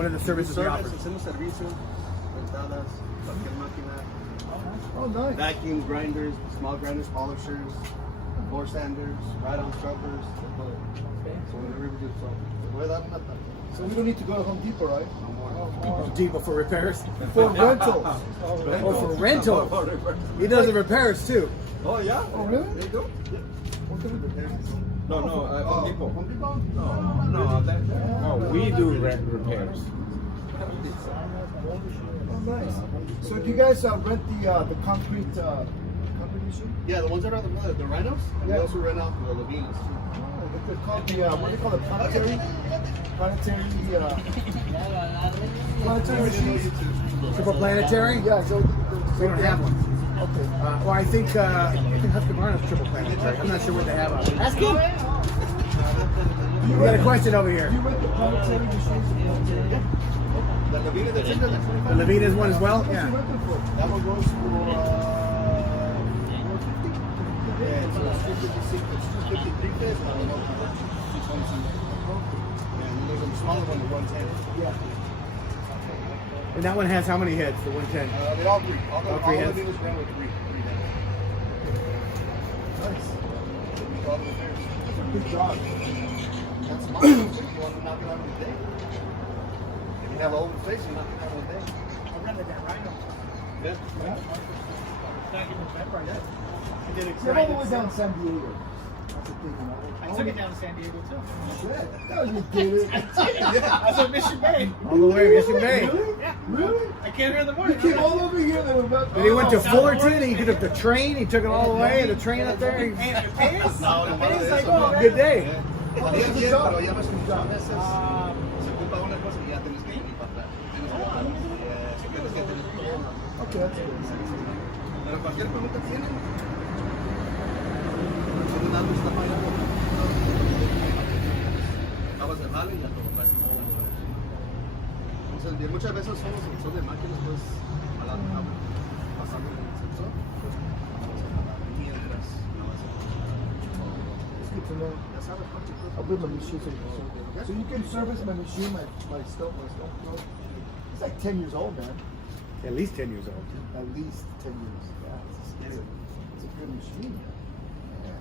one of the services we offer. Hacemos servicio, ventadas, cualquier máquina. Oh, nice. Vacuum grinders, small grinders, polishers, floor sanders, ride-on scrubbers. So whatever we do, So we don't need to go to Home Depot, right? Home Depot for repairs. For rentals. Or for rental. He does the repairs too. Oh yeah? Oh, really? There you go. Yeah. What can we do? No, Home Depot. Home Depot? No, we do repairs. Oh, nice. So do you guys rent the concrete machine? Yeah, the ones that are the rhinos. And Yeah. we also rent out the Levinas. Oh, they're called the what do they call it? Planetary machines. Triple planetary? Yeah. So We don't have one. Okay. Well, I think Husqvarna's triple planetary. I'm not sure what they have out there. Ask him. We got a question over here. Do you rent the planetary machines? The Levina that's in there, that's The Levina's one as well? How much Yeah. you rent them for? that one goes for yeah, so it's 256, it's 253 phase, and the one for 620. And there's a smaller one, the 110. Yeah. And that one has how many heads? The 110. They all three. All three the heads? Levinas run with three heads. Nice. All the repairs. Good job. That's small. You want to knock it out in a day. If you have an open space, you knock it out in a day. I rented that rhino. Yeah. Back in November. Yeah. I did it. You're all the way down San Diego. That's a big one. I took it down to San Diego too. Shit. No, you did it. I was at Mission Bay. All the way, Mission Bay. Yeah. Really? I came here in the You morning. came all over here and went. Then he went to South Fullerton Florida. and he took the train. He took it all the way. The train up there. And it pays. No, It pays like, no, oh, Good day. Está bien, bien, pero ya ves que muchas veces Um, se ocupa una cosa y ya tienes que ir para atrás. Tienes que tener todo. Okay, that's good. Pero cualquier pregunta que tienen, son de datos está fallando. Acabas de darle y ya todo está. Entonces, muchas veces son los sensores de máquinas, pues, pasando el sensor, pues, mientras no vas a It's good to know. ya sabes, cualquier cosa. I'll bring my machine so you can service my machine, my stove throw. It's like 10 years old, man. At least 10 years old. At least 10 years. Yeah, it's a good machine. Yeah.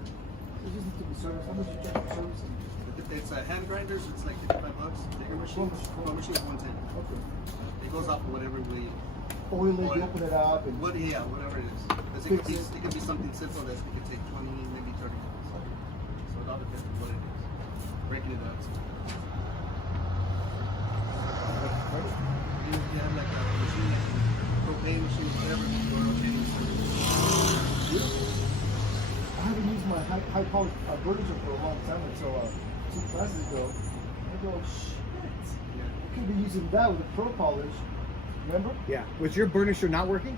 It just needs to be serviced. How much you charge for servicing? It's hand grinders, it's like $55. Bigger machine, small machine is 110. Okay. It goes off whatever we, Oil it, you open it up, and whatever it is. Because it could be something simple that it could take 20, maybe 30 minutes. So it all depends on what it is. Breaking it up. You have like a machine, propane machine, whatever. I haven't used my high powered version for a long time until 2 classes ago. I go, shit. I could be using that with a pro polish. Remember? Yeah. Was your burnisher not working?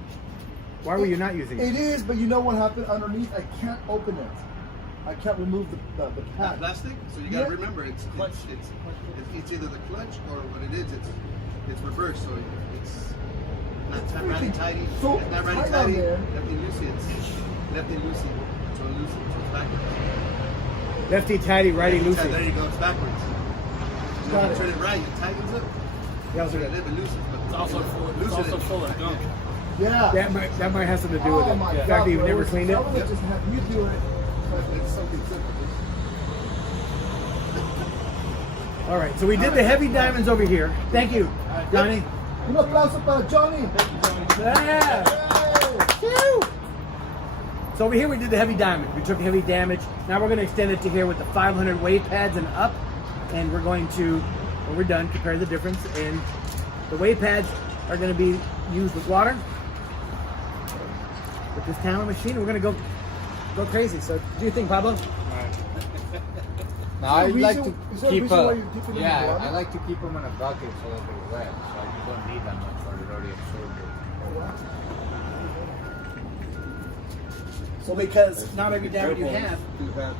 Why were you not using It it? is, but you know what happened underneath? I can't open it. I can't remove the pad. Plastic, so you gotta Yeah. remember it's either the clutch or what it is. It's reversed, so it's not righty tighty. So It's not righty tight on tighty. there. Lefty loosey. It's lefty loosey. So loosey. So it's backwards. Lefty tighty, righty There loosey. you go. It's backwards. So Got when you it. turn it right, it tightens up. Yeah, So a little bit loosey, but It's also full of gunk. Yeah. that might have something to do with Oh it. my The God, fact that you've bro. never cleaned it. I would just have you do it. It's something simple. All right, so we did the heavy diamonds over here. Thank you, Johnny. Un aplauso para Johnny. Yeah. Woo. So over here we did the heavy diamond. We took heavy damage. Now we're going to extend it to here with the 500 wave pads and up. And we're going to, when we're done, compare the difference. And the wave pads are going to be used with water. With this Talon machine, we're going to go crazy. So what do you think, Pablo? Now I like to Is there a keep reason why you dip it in the yeah, water? I like to keep them in a bucket so that they're wet, so you don't need that much or it already absorbed it. So because not every diamond you have. You have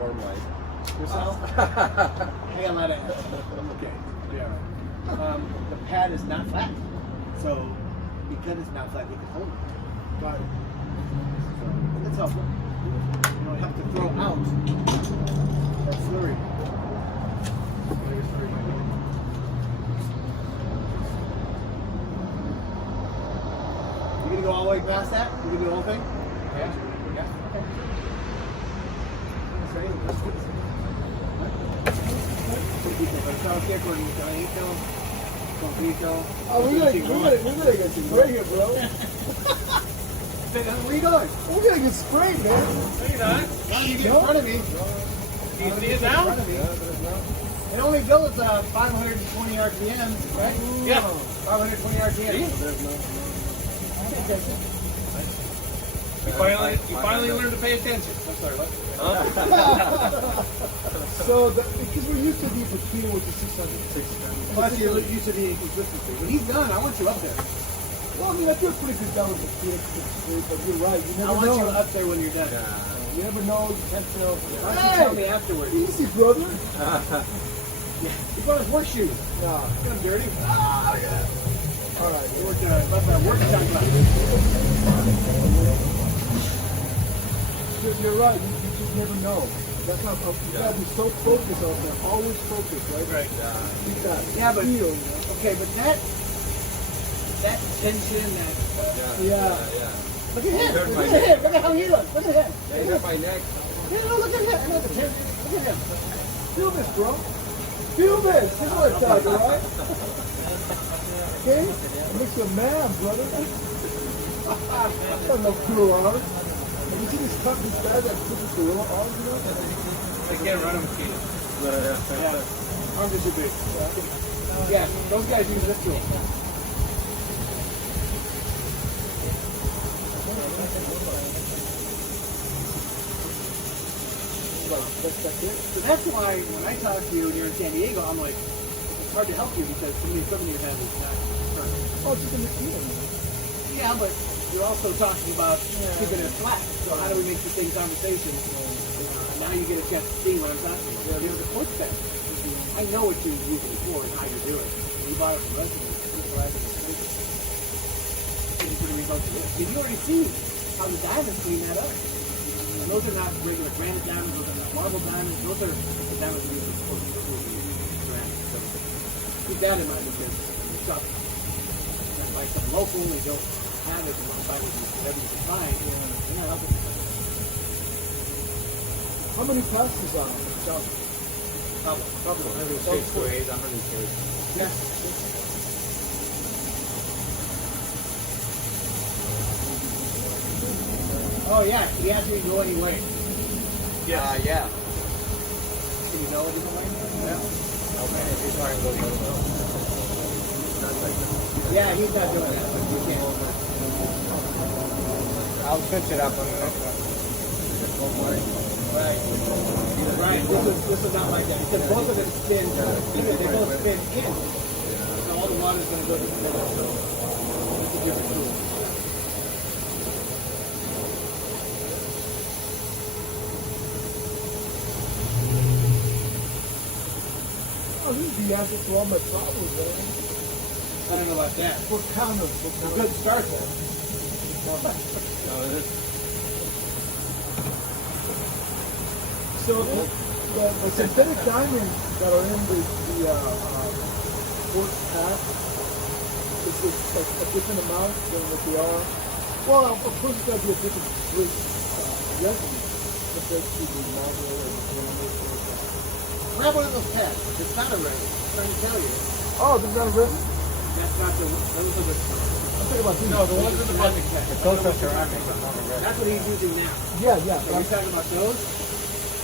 Warm light. Yourself? I got a lot of. Okay. Yeah. The pad is not flat, so because it's not flat, you can hold it. Got it. So that's helpful. You don't have to throw out that slurry. go all the way past that? You can do the whole thing? Yeah. Yeah. Oh, we're gonna get sprayed here, bro. Where are you going? We're gonna get sprayed, man. No, you're not. Not you get in front of me. Do you see it now? It only goes 520 RPM, right? Yeah. 520 RPM. You finally learned to pay attention. I'm sorry, what? So, because we're used to the between with the 600. Plus, you used to be inconsistency. When he's done, I want you up there. Well, I mean, I feel pretty good down with the speed, but you're right. You I never want you know. up there when you're done. You never know. You can't tell. Why don't you tell me afterwards? Easy, brother. You brought his horseshoes. Nah. Get them dirty. Oh, yeah. All right. That's our work time. You're right. You just never know. That's how you gotta be so focused on that. Always focused, right? Right. You got Yeah, but feel, you know? okay, but that tension, that Yeah. look at him. Look at him. Look at how he looks. Look at him. Yeah, you got my neck. Yeah, no, look at him. Look at him. Look at him. Feel this, bro. Feel this. This is what I'm talking, right? Okay? It makes you a man, brother. I got no cool arms. Have you seen these guys that put these gorilla arms, you know? They can't run him, kid. Yeah. Arms are too big. Yeah, those guys use this tool. That's it. So that's why when I talk to you and you're in San Diego, I'm like, it's hard to help you because some of the equipment you have is not perfect. Oh, it's just in the feeling. Yeah, but you're also talking about keeping it flat. So how do we make the same conversation? Now you get a chance to see what I'm talking about. You know, the coach test. I know what you used before and how you do it. You bought it from us and you the results of this. Did you already see how the diamonds clean that up? And those are not regular granite diamonds, those are not marble diamonds, those are the diamonds we use for granite. So keep that in mind because it's tough. That's like some local, we don't have it, and we'll find it whatever you can find. You're not helping. How many passes on it? Couple. 106 to 8, 106. Yeah. Oh yeah, he asked me to go anyway. Yeah. Can you go anyway? Yeah. Okay, if you're trying to go the other way. Yeah, he's not doing that, but you can't. I'll switch it up on the next one. Right. Right. This is not like that. Because both of them spin. They both spin in. So all the water's going to go to the middle. So it's a different tool. Oh, this is the answer to all my problems, man. I don't know about that. For counters. It's a good start though. So the synthetic diamonds that are in the quartz pack, is it like a different amount than what they are? Well, of course it's got to be a different grit resin compared to the marble or the granite. Grab one of those pads. It's not a resin. I'm trying to tell you. Oh, this is not a resin? That's not the. Those are the. I'm talking about these. No, the ones in the ceramic pack. It's also ceramic, but not a red. That's what he's using now. Yeah. So you're talking about those?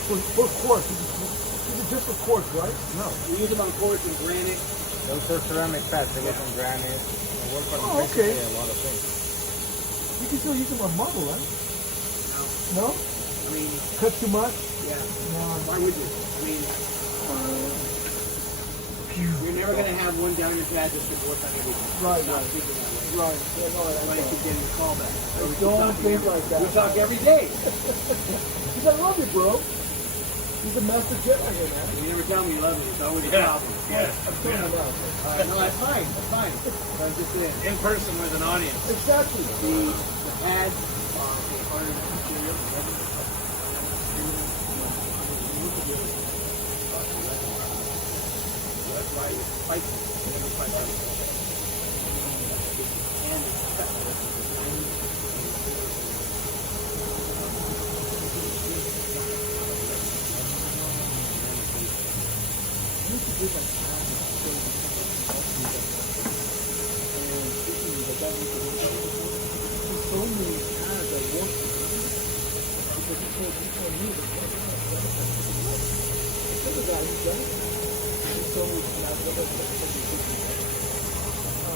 For quartz. These are just for quartz, right? No. We use them on quartz and granite. Those are ceramic pads. They work on granite. They work on Oh, okay. basically a lot of things. You can still use them on marble, right? No? I mean, Cut too much? yeah. No. Why would you? I mean, you're never going to have one down your pad that's going to work on everything. Right, Not right. thinking that way. Right. Yeah, no, That's why you keep getting the call back. don't think like that. We talk every day. Because I love you, bro. He's a master jet right here, man. You never tell me you love me. It's always a problem. I'm telling you now. No, that's fine. That's fine. But I'm just saying. In person with an audience. Exactly. The pads are a harder material. That's why you fight. And it's cut. used to bring my pad and show them and thinking that that was the work. There's so many pads that work because he told me that because of that he's done it. And so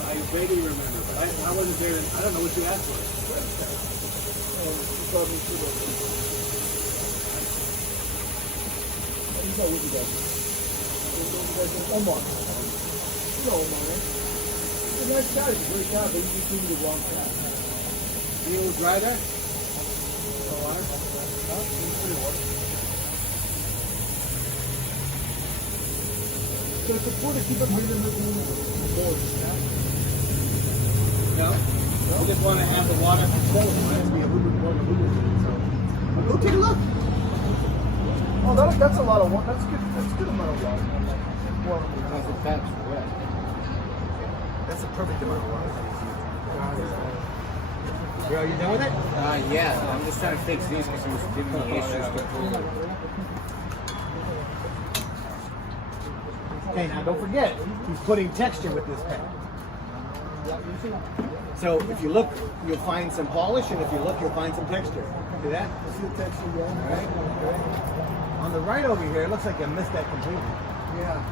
I vaguely remember, but I wasn't there. I don't know what you asked for. and he brought me to the he's not with you guys. Omar. You know Omar, right? He's a nice guy, he's a great guy, but he just gave me the wrong path. You know, dry there? No water? Huh? He's pretty water. So it's important to keep up with the more. No. We just want to have the water flow. It reminds me of lubricant. So, go take a look. Oh, that's a lot of water. That's good. That's a good amount of water. Because the pad's wet. That's a perfect amount of water. Bro, you done with it? Yeah, I'm just trying to fix these because it was giving me issues before. Okay, now don't forget, he's putting texture with this pen. So if you look, you'll find some polish, and if you look, you'll find some texture. See that? See the texture, yeah? Right? On the right over here, it looks like you missed that completely. Yeah.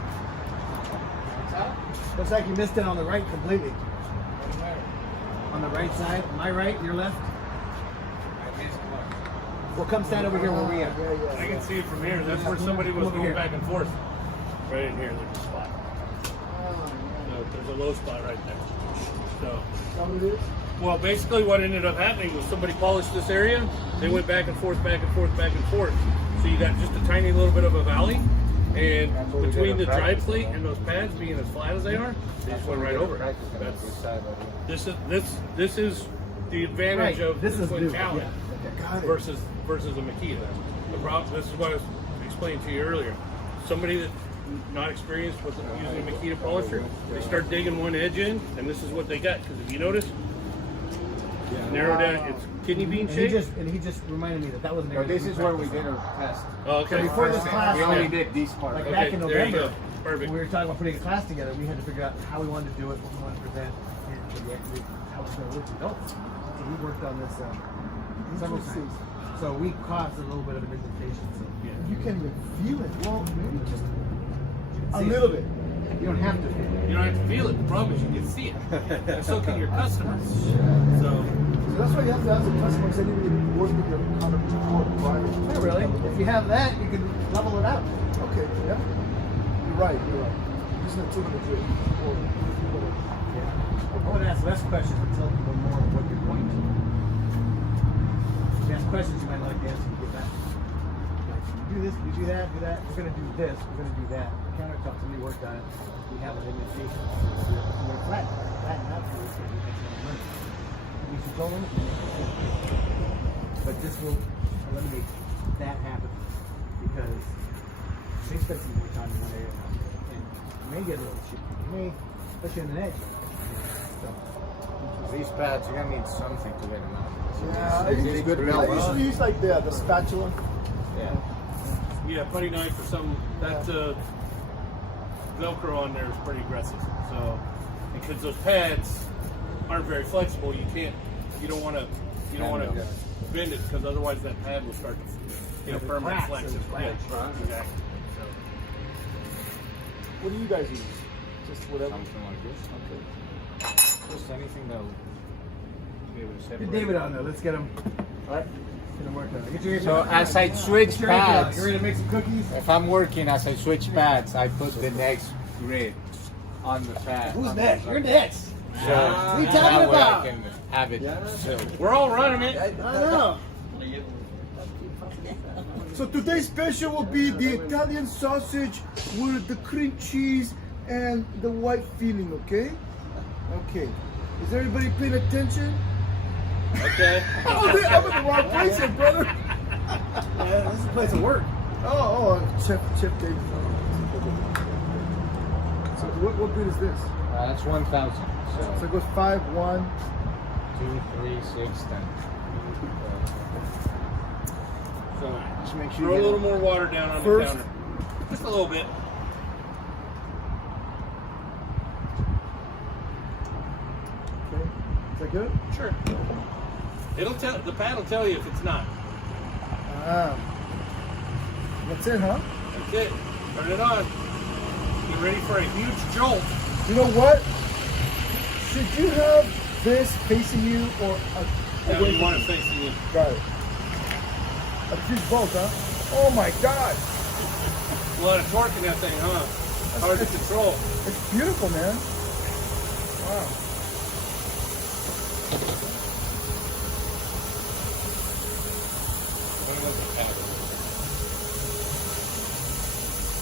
Looks like you missed it on the right completely. On the right side, my right, your left. Well, come stand over here where we are. Yeah, yeah. I can see it from here. That's where somebody was Over going here. back and forth. Right in here, there's a spot. So there's a low spot right there. So, Know what it is? well, basically what ended up happening was somebody polished this area. They went back and forth, back and forth, back and forth. So you got just a tiny little bit of a valley. And That's what we between did the on dry practice. plate and those pads being as flat as they are, they just went right over. This is the advantage Right, of this the is Twin new. Talon Yeah. Got it. versus a Makita. The problem. This is what I was explaining to you earlier. Somebody that's not experienced with using a Makita polisher, they start digging one edge in, and this is what they got. Because if you notice, narrow down, it's kidney bean And he shape. just reminded me that was an So area this we is where we practiced did on. our test. Oh, okay. So before this class, We only did these parts. like Okay, back in there you November, go. Perfect. when we were talking about putting a class together, we had to figure out how we wanted to do it, what we wanted to present, and how it's going to look to adults. So we worked on this several times. So we caused a little bit of an indentation. So You can't even feel it. Well, maybe just a See, little bit. you don't have to. You don't have to feel it. The problem is you can see it, and so can your customers. So So that's why you have to ask the customers anybody work with your kind of driver. Not really. If you have that, you can level it out. Okay, yeah. You're right, you're right. Using a tip of the drill. Or whatever. I want to ask less questions and tell people more of what you're going to. If you ask questions, you might like to answer and get back. Like, you do this, you do that, we're going to do this, we're going to do that. The countertop, somebody worked on it. We have an indentation. We're flat. Flatten out so we can make some money. We should go in. But this will eliminate that happening because they spend some more time in one area and you may get a little shit. You may, especially on an edge. So, These pads, you're gonna need something to get them out. Yeah, Is this good I real used to use like the spatula. Yeah. yeah, putty knife or something. That Velcro on there is pretty aggressive. So because those pads aren't very flexible, you don't want to bend it because otherwise that pad will start to permanent cracks flex. and Yeah, cracks. exactly. So, What do you guys use? Just whatever. Something like this. Okay. Just anything that will be able to get separate. David on there. Let's get him. All right. Get him working on it. Get your So as I switch Get your apron out. pads, You ready to make some cookies? if I'm working as I switch pads, I put the next grid on the pad. Who's next? You're next. So What are you that talking way about? I can have it. So we're all running it. I know. So today's special will be the Italian sausage with the cream cheese and the white filling, okay? Okay. Is everybody paying attention? Okay. I'm in the wrong place here, brother. This is a place of work. Oh, Chef David. So what bid is this? that's 1,000. So So it goes 5, 1. 2, 3, 6, 10. So Just make sure throw a you little more water down on First- the counter. Just a little bit. good? Sure. It'll tell, the pad will tell you if it's not. Ah. That's it, huh? That's it. Turn it on. Get ready for a huge jolt. You know what? Should you have this facing you or Now away you from want you? it facing you. Got it. A huge bolt, huh? Oh my God! A lot of torque in that thing, huh? Hard to control. It's beautiful, man. Wow.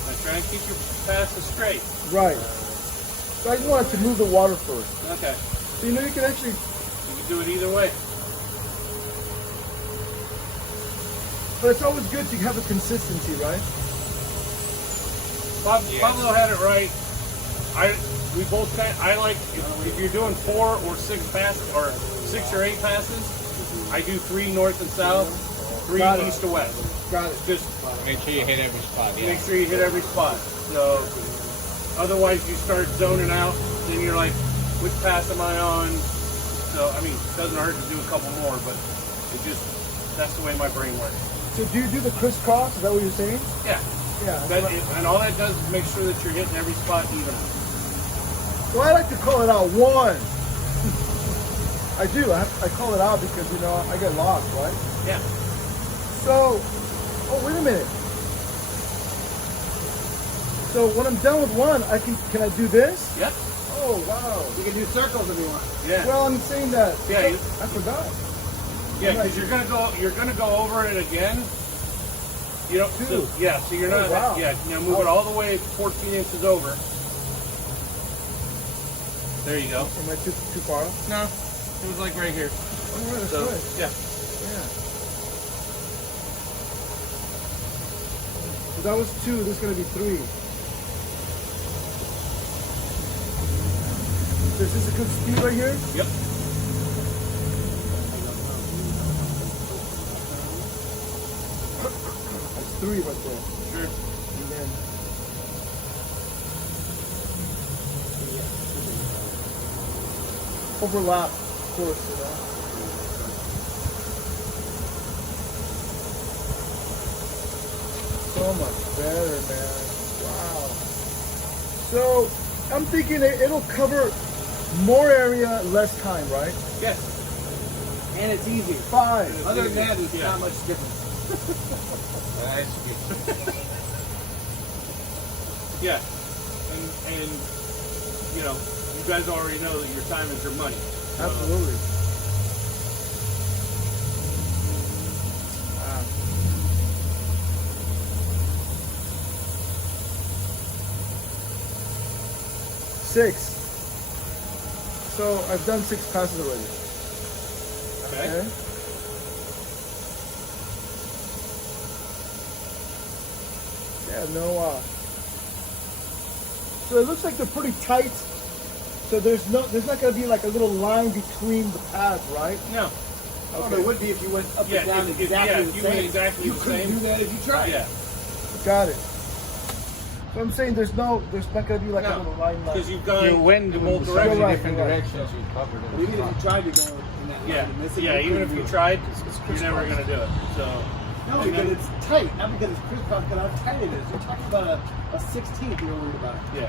Now try and keep your passes straight. Right. So I just wanted to move the water first. Okay. So you know you can actually. You can do it either way. But it's always good to have a consistency, right? Pablo had it right. We both said I like if you're doing 4 or 6 passes or 6 or 8 passes, I do 3 north and south, 3 Got it. east to west. Got it. Just Make sure you hit every spot. Yeah. make sure you hit every spot. So otherwise you start zoning out, then you're like, which pass am I on? So I mean, it doesn't hurt to do a couple more, but it just that's the way my brain works. So do you do the crisscross? Is that what you're saying? Yeah. Yeah. And all that does is make sure that you're hitting every spot even. So I like to call it out one. I do. I call it out because you know I get lost, right? Yeah. So, oh wait a minute. So when I'm done with one, can I do this? Yep. Oh wow. You can do circles if you want. Yeah. Well, I'm saying that. Yeah, you- I forgot. Yeah, because you're gonna go over it again. You know, Two. so you're not. Oh, wow. Yeah, now move it all the way 14 inches over. There you go. Am I too far? No, it was like right here. Oh, right, that's So good. yeah, Yeah. So that was 2. This is gonna be 3. Is this a good speed right here? yep. That's 3 right there. Sure. And then overlap, of course, you know. So much better, man. Wow. So I'm thinking it'll cover more area, less time, right? Yes. And it's easy. 5. Other than that, there's Yeah. not much difference. That's good. Yeah. And you know, you guys already know that your time is your money. So, Absolutely. Wow. Six. So I've done 6 passes already. Okay. Okay. Yeah, no. So it looks like they're pretty tight. So there's not gonna be like a little line between the pads, right? No. Oh, there would be if you went up Yeah, and down if exactly you the went same. exactly you the couldn't same. do that if you tried. Yeah. Got it. So I'm saying there's not gonna be like a No, little line. because you've gone Your wind in moves both You're directions. right, different you're right. directions. You covered But even it. if you tried to go in that Yeah. line, and miss it, Yeah. you Even if couldn't you do it. tried, It's you're never crisscross. gonna do it. So. No, because it's tight. Not because it's crisscross, because how tight it is. You're talking about a 16th you're worried about. Yeah.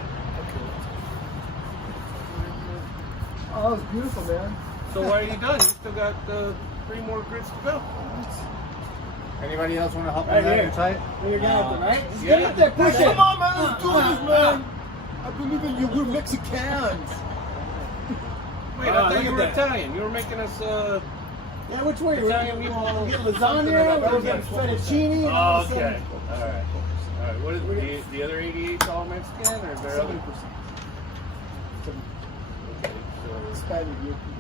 Oh, that's beautiful, man. So why are you done? You still got 3 more grits to go. Anybody else want to help Right me out here. and try it? Well, you're down, right? Just Yeah. get up there, push it. Come on, man, let's do this, man. I believe in you. We're Mexicans. Wait, I Oh, thought look you at were that. Italian. You were making us. Yeah, which way? Italian You meatball. want to get lasagna? We're going to get fettuccine? and Oh, all of a okay. sudden- All right. All right. What is the other 88 all Mexican or is there other? 70%. Okay. So Hispanic, European.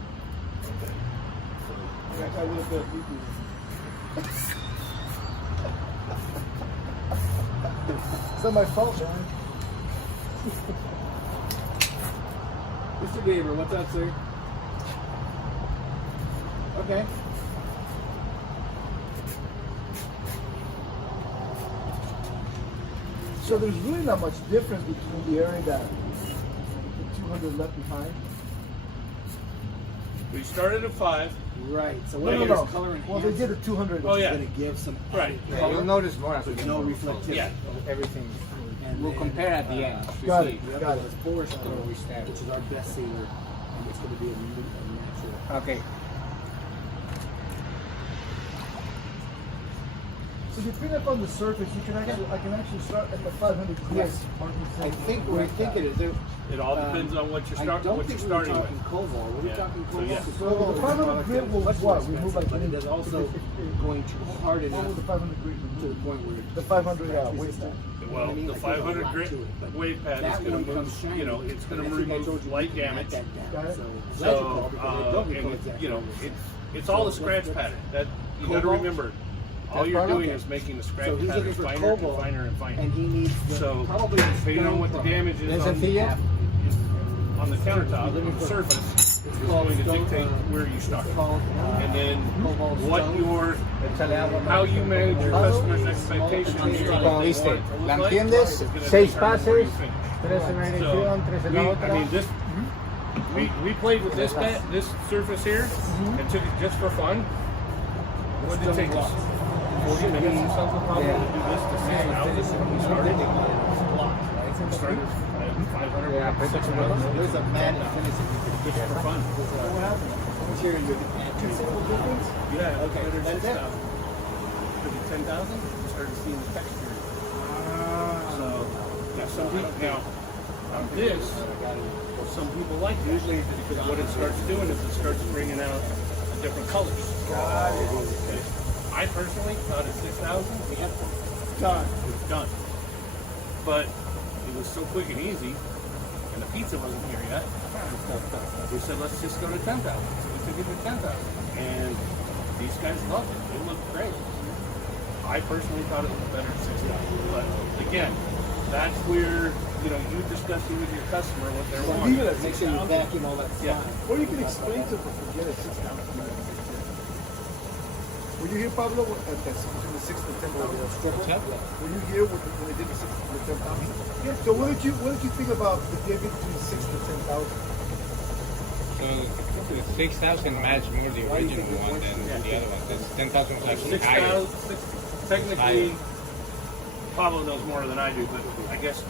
I got a little bit of people. It's not my fault, man. Mr. Gaber, what's up, sir? Okay. So there's really not much difference between the area that the 200 left behind. We started at 5. Right. So No, what no, is no. color enhanced? Well, they did a 200. Oh, yeah. Going to give some Right. Yeah, you'll notice more as we but get no more reflectivity. Yeah. Everything. And We'll then, compare at the end. to Got see. it. The other Got one it. is Forest Where we Grove, stand. which is our best sealer, and it's going to be a natural. Okay. So depending upon the surface, you can actually, I can actually start at the 500 grit. Yes. marking I saying think what I grit think pad. it is. There, It all depends on what you're I starting. don't What you're think starting we're with. talking cobalt. Were we Yeah. talking So, cobalt? yeah. Because So cobalt the is 500 grit will much what? more Remove like expensive, but it is also going to harden What up will the 500 grit to remove? the point where The 500 weight resistant. pad. Well, I mean, the I think there's a 500 lot grit to it, but wave pad is that going one to comes move. shiny. You know, it's going to And I think I remove told you light we can damage. add that Got down. it. So it's So, legible because it don't and reflect you know, that. it's all a scratch pattern. That you got to Cobalt? remember. All you're That's doing okay. is making the scratch So he's pattern looking for finer and cobalt, finer and finer. and he needs the, So, probably the depending on stone what the product. damage is There's a on filla. the countertop, Looking on the for- surface, it's called going to stone, dictate where you start. It's called, And then cobalt what stone. your, how you manage your customer's expectations. Como viste, ¿la Like, entiendes? is gonna 6 determine where you pases, finish. 3 en una So, dirección, 3 en la I otra. mean, we played with this this surface here and took it just for fun. What did it take us? 40 minutes or something probably to do this to 6,000 when we started. We started at 500, Yeah, but 6,000. There's a man that finishes it Just for fun. here you difference. Yeah, okay. That's it. Took it 10,000. We started seeing the texture. So, yeah, some people now on this. Some people like that. Usually, because what it starts doing is it starts bringing out different colors. Got it. Okay. I personally thought at 6,000, yeah, Done. it was done. But it was so quick and easy, and the pizza wasn't here yet. We said, let's just go to 10,000. So we took it to 10,000. And these guys loved it. It looked great. I personally thought it was better at 6,000. But again, that's where, you know, you discussing with your customer what they're Well, wanting. leave it at Make sure you 6,000. vacuum all that Yeah. slime. Or you can explain to them, forget it, 6,000. Were you here, Pablo, at the, between the 6 and 10,000 stripper? Were you here when they did the 6 and the 10,000? Yeah. So what did you think about the difference between 6 to 10,000? So the 6,000 match more the original one than the other one. This 10,000 was actually higher. 6,000, technically, Pablo knows more than I do, but I guess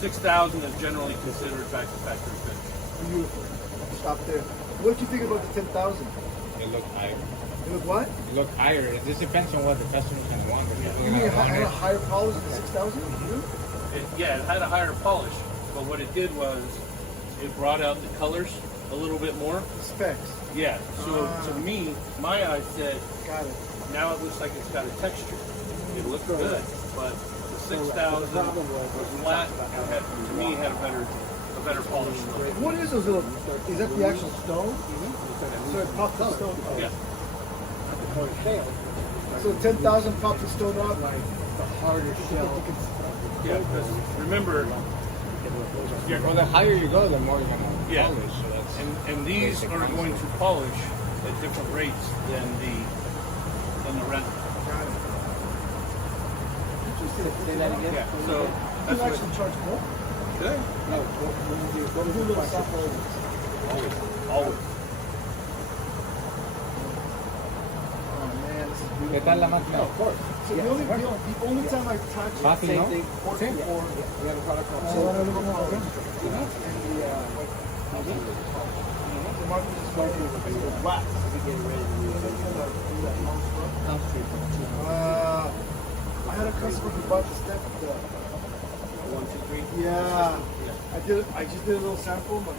6,000 is generally considered factory finish. Beautiful. Stop there. What did you think about the 10,000? It looked higher. It looked what? It looked higher. It just depends on what the customer's gonna want. If You they're mean it gonna had a want higher polish than the 6,000? Yeah, it had a higher polish, but what it did was it brought out the colors a little bit more. Specs. Yeah, so to me, my eyes said, Got it. now it looks like it's got a texture. It looked good, but the 6,000 was flat and had, to me, had a better polish look. What is those little, is that the actual stone? So it popped the stone up. Yeah. So 10,000 popped the stone up. The harder shell. Yeah, because remember, to. Well, the higher you go, the more you're gonna Yeah. polish. So that's and these are going to polish at different rates than the resin. Say that again? Yeah, so You that's can what. actually charge more. Good. No, when you Do a little sample. Always. Oh man, this is ¿Qué beautiful. tal la máquina? of course. So the only time I touch it, Fácil, ¿no? or Sí. We have a product called So I don't know how it is. and The market is going to wax. getting ready to use I had a customer who bought the step. 1, 2, 3. Yeah, I just did a little sample, but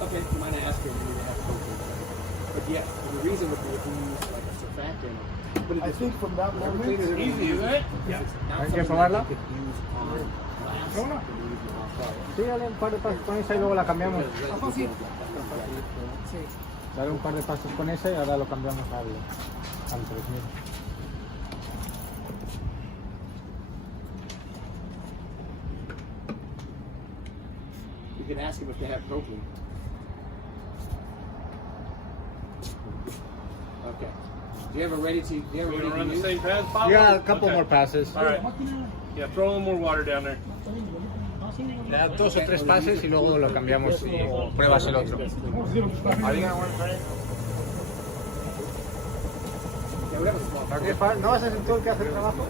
Okay, you might ask her if you need to have protein. But yeah, the reason would be if you use like a surfactant. But I think from that moment, Easy, isn't it? Yeah. ¿Hay que probarla? Could use on glass. ¿Una? could use on fire. Sí, dale un par de pasos con esa y luego la cambiamos. Sí. Dale un par de pasos con esa y ahora lo cambiamos al 3000. You can ask them if they have propane. Okay. Do you have a ready to? Do you have a We're ready gonna run to the use? same path, Pablo? Yeah, a couple Okay. more passes. All right. Yeah, throw a little more water down there. Le das 2 o 3 pases y luego lo cambiamos y pruebas el otro. ¿No vas a hacer todo el que hace el trabajo?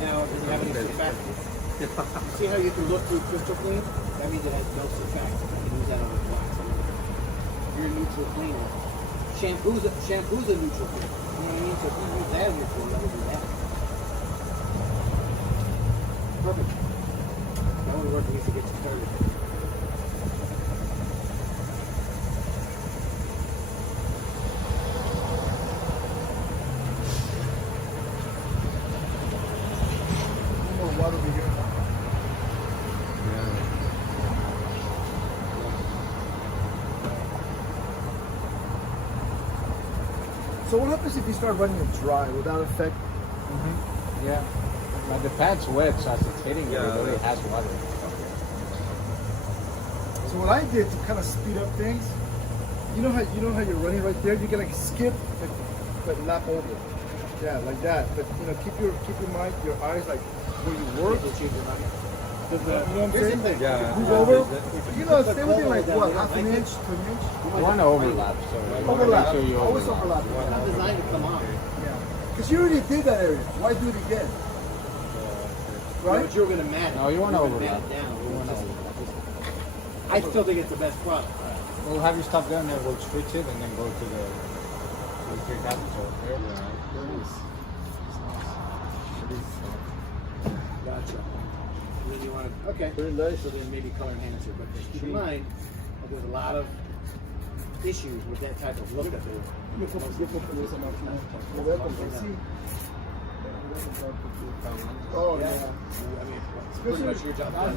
Now, does it have any surfactants? See how you can look through crystal clean? That means it has no surfactant. You can use that on the blocks. You're a neutral cleaner. Shampoo's a neutral cleaner. You know what I mean? So if you use that in your clean, that would do that. Perfect. That only works needs to get you started. More water over here. So what happens if you start running it dry? Will that affect? Yeah. But the pad's wet, so as it's hitting it, it already has water. So what I did to kind of speed up things, you know how you're running right there, you can like skip, but lap over. Yeah, like that. But you know, keep your mind, your eyes like where you work. You know what I'm saying? Yeah. Move over. You know, stay within like what, half an inch to an inch. You want to overlap, so you want to Overlap. make sure you Always overlap. overlap. It's not designed to come off. Yeah. Because you already did that area. Why do it again? Right? But you're going to mat it. No, you wanna You're gonna overlap. mat it down. You wanna I still think it's the best product. We'll have you stop there and then we'll switch it and then go to the 3 cabins over there. Gotcha. And then you want to, okay. Very nice. So then maybe color enhancer. But just keep in mind, there's a lot of issues with that type of look that they're. Oh yeah. I mean, pretty much your job done.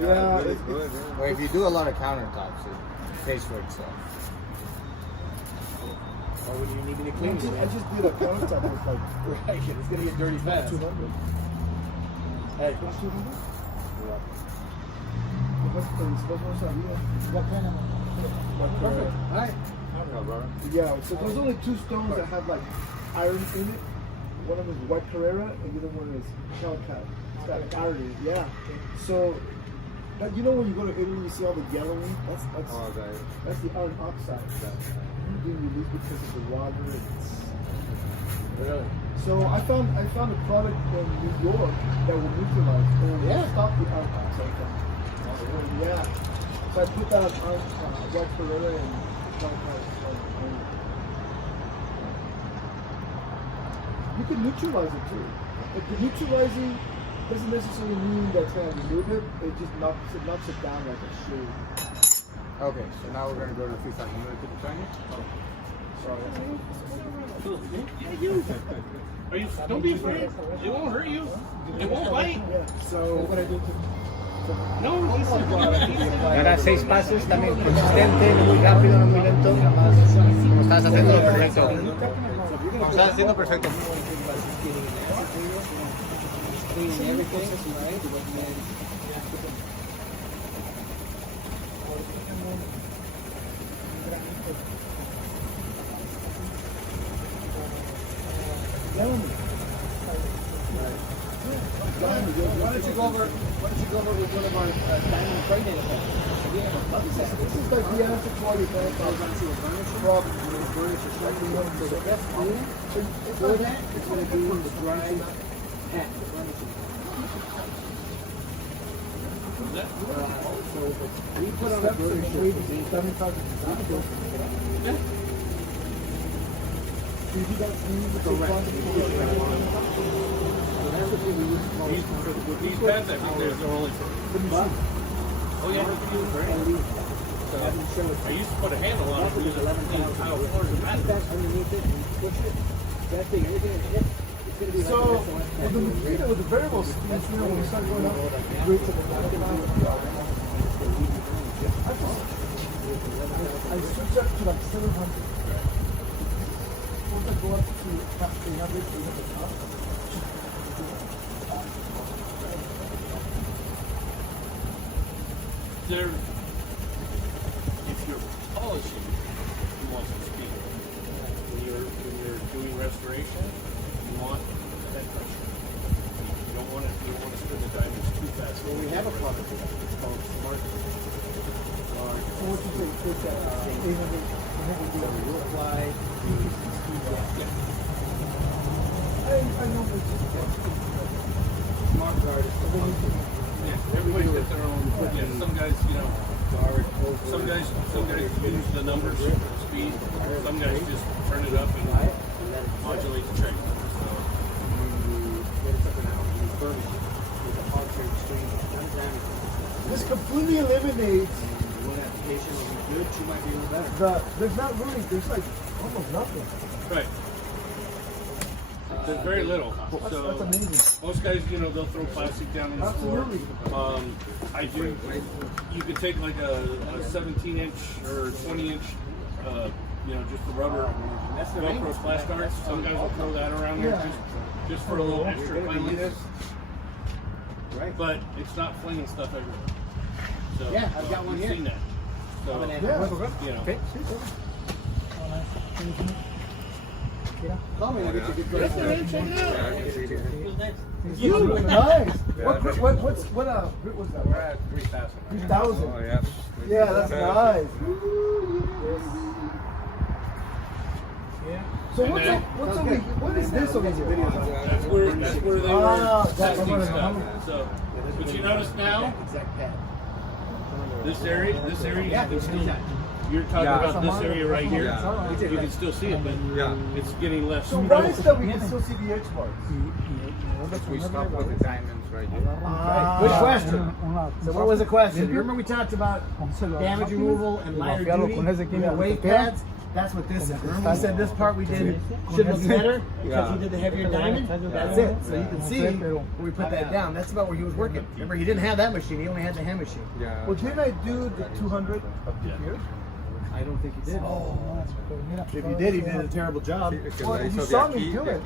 Yeah. It's good. Well, if you do a lot of countertops, it pays for itself. Or when you need to clean it. I just did a countertop with like Right, it's going to get dirty fast. 200. Hey, That's 200? perfect. All right. Yeah, so there's only 2 stones that have like iron in it. One of them is white Carrera and the other one is Chalcate. It's got iron in it, yeah. So, but you know when you go to Italy, you see all the yellowing? That's the iron oxide that being released because of the water. Really? So I found a product in New York that will neutralize or stop the iron oxide from. Yeah. So I put that on white Carrera and Chalcate. You can neutralize it too. But the neutralizing doesn't necessarily mean that's going to remove it. It just knocks it down like a shoe. Okay, so now we're going to go to the 3,000 millimeter tiny. Sorry. Are you? Don't be afraid. It won't hurt you. It won't bite. Yeah. So what I do to No, he said. Ahora 6 pases, también consistente, no muy rápido, no muy lento, nada más. Como estás haciendo perfecto. Como estás haciendo perfecto. Cleaning everything, right? Why don't you go over with one of our diamond impregnated ones? We have a bug set. this is like the answer to all your I was bad going to see what furniture. problems. Furniture, so the best cleaning for that is going to be the dry hat, the furniture. So we put on a furniture. These pads, I think they're only for. Oh yeah. I used to put a handle on it. Use it. That's underneath it and push it. That thing, everything in it. It's going to be So with the variable speeds, you know, when we start going up, the rates of the I switch up to like 700. Once I go up to 300, we have the top. There, if you're polishing, you want some speed. When you're generation, you want head pressure. You don't want to spin the diamonds too fast. Well, we have a product for that. It's called Smart. So what you think? Put that, evenly, You apply the I know what you Smart Guard is the one. Yeah, everybody gets their own. Yeah, some guys, some guys use the numbers for speed. Some guys just turn it up and modulate the trade. So, This completely eliminates one application will be good, two might be a little better. there's not really, there's like almost nothing. right. There's very little. That's So amazing. most guys, they'll throw plastic down in the floor. Absolutely. I do. You could take like a 17-inch or 20-inch, just the rubber Velcro splash guards. Some guys will throw that around there just for a little extra cleanliness. Right. But it's not flinging stuff everywhere. So, Yeah, I've got one you've here. seen that. So, Call me, I'll get you a good price. Nice. What was that? We're at 3,000. 3,000. Oh, yeah. Yeah, that's nice. So what is this over here? that's where they Ah, were that's testing what stuff. So, but you notice now, Exact pad. this area, you can still, you're talking about this area right here. You can still see it, but it's getting less. So why is that we can still see the edge marks? We stop with the diamonds right here. Good question. So what was the question? Remember we talked about damage removal and lighter duty with the wave pads? That's what this is. Remember we said this part we did should look better because he did the heavier diamond? That's it. So you can see where we put that down. That's about where he was working. Remember he didn't have that machine. He only had the hand machine. Yeah. Well, didn't I do the 200 up to here? I don't think he did. If he did, he did a terrible job. Well, you saw me do it.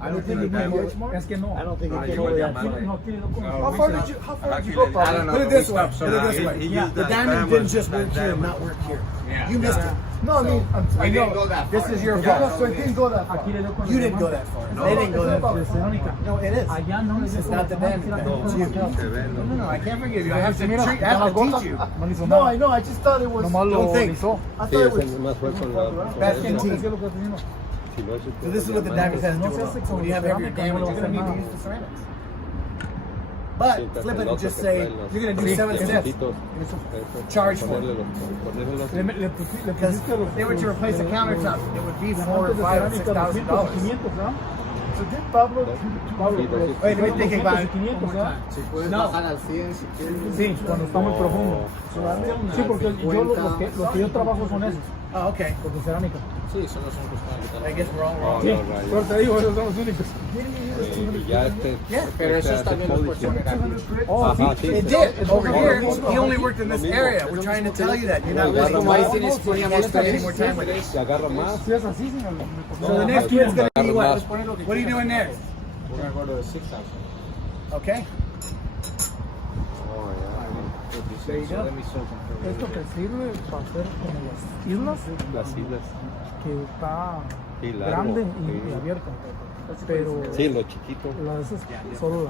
I don't think he did edge marks. I don't think he did over that far. How far did you go, Pablo? I don't know. Put it this way. We stopped Put it this way. he used The that diamond didn't just work here and not work here. Yeah. You missed it. No, I mean, I didn't go that far. This is your Yeah, fault. so it didn't go that far. You didn't go that far. They didn't go that far. No, it is. It's not the diamond pad. It's you. No, I can't forgive you. I have to teach you. No, I know. I just thought it was. Don't think. I thought it was. Bad team. So this is what the diamond has to do. So when you have heavier damage, you're going to need to use the ceramics. But flip it and just say, you're going to do 7 steps. Charge for it. Because if they were to replace the countertop, it would be $4,000 or $5,000 or $6,000. So did Pablo. Wait, let me think about it one more time. No. Sí, cuando está muy profundo. Sí, porque yo los que yo trabajo son esos, Oh, okay. los de cerámica. Sí, son los únicos que I guess we're all wrong. Sí, pero te digo, esos son los únicos. Ya Pero eso está bien por Oh, sí. It did. Over here, he only worked in this area. We're trying to tell you that. You're not listening. Como ahí tienes, poníamos Spend any more time with it. se agarra más. Sí, es así, señor. So the next kid's going to be what? What are you doing next? We're going to go to 6,000. Okay. Oh, yeah. So let me show them. Esto que sirve para hacer como las islas, Las islas. que está Sí, largo, grande sí. y abierto. Pero Sí, lo chiquito. la esa es solo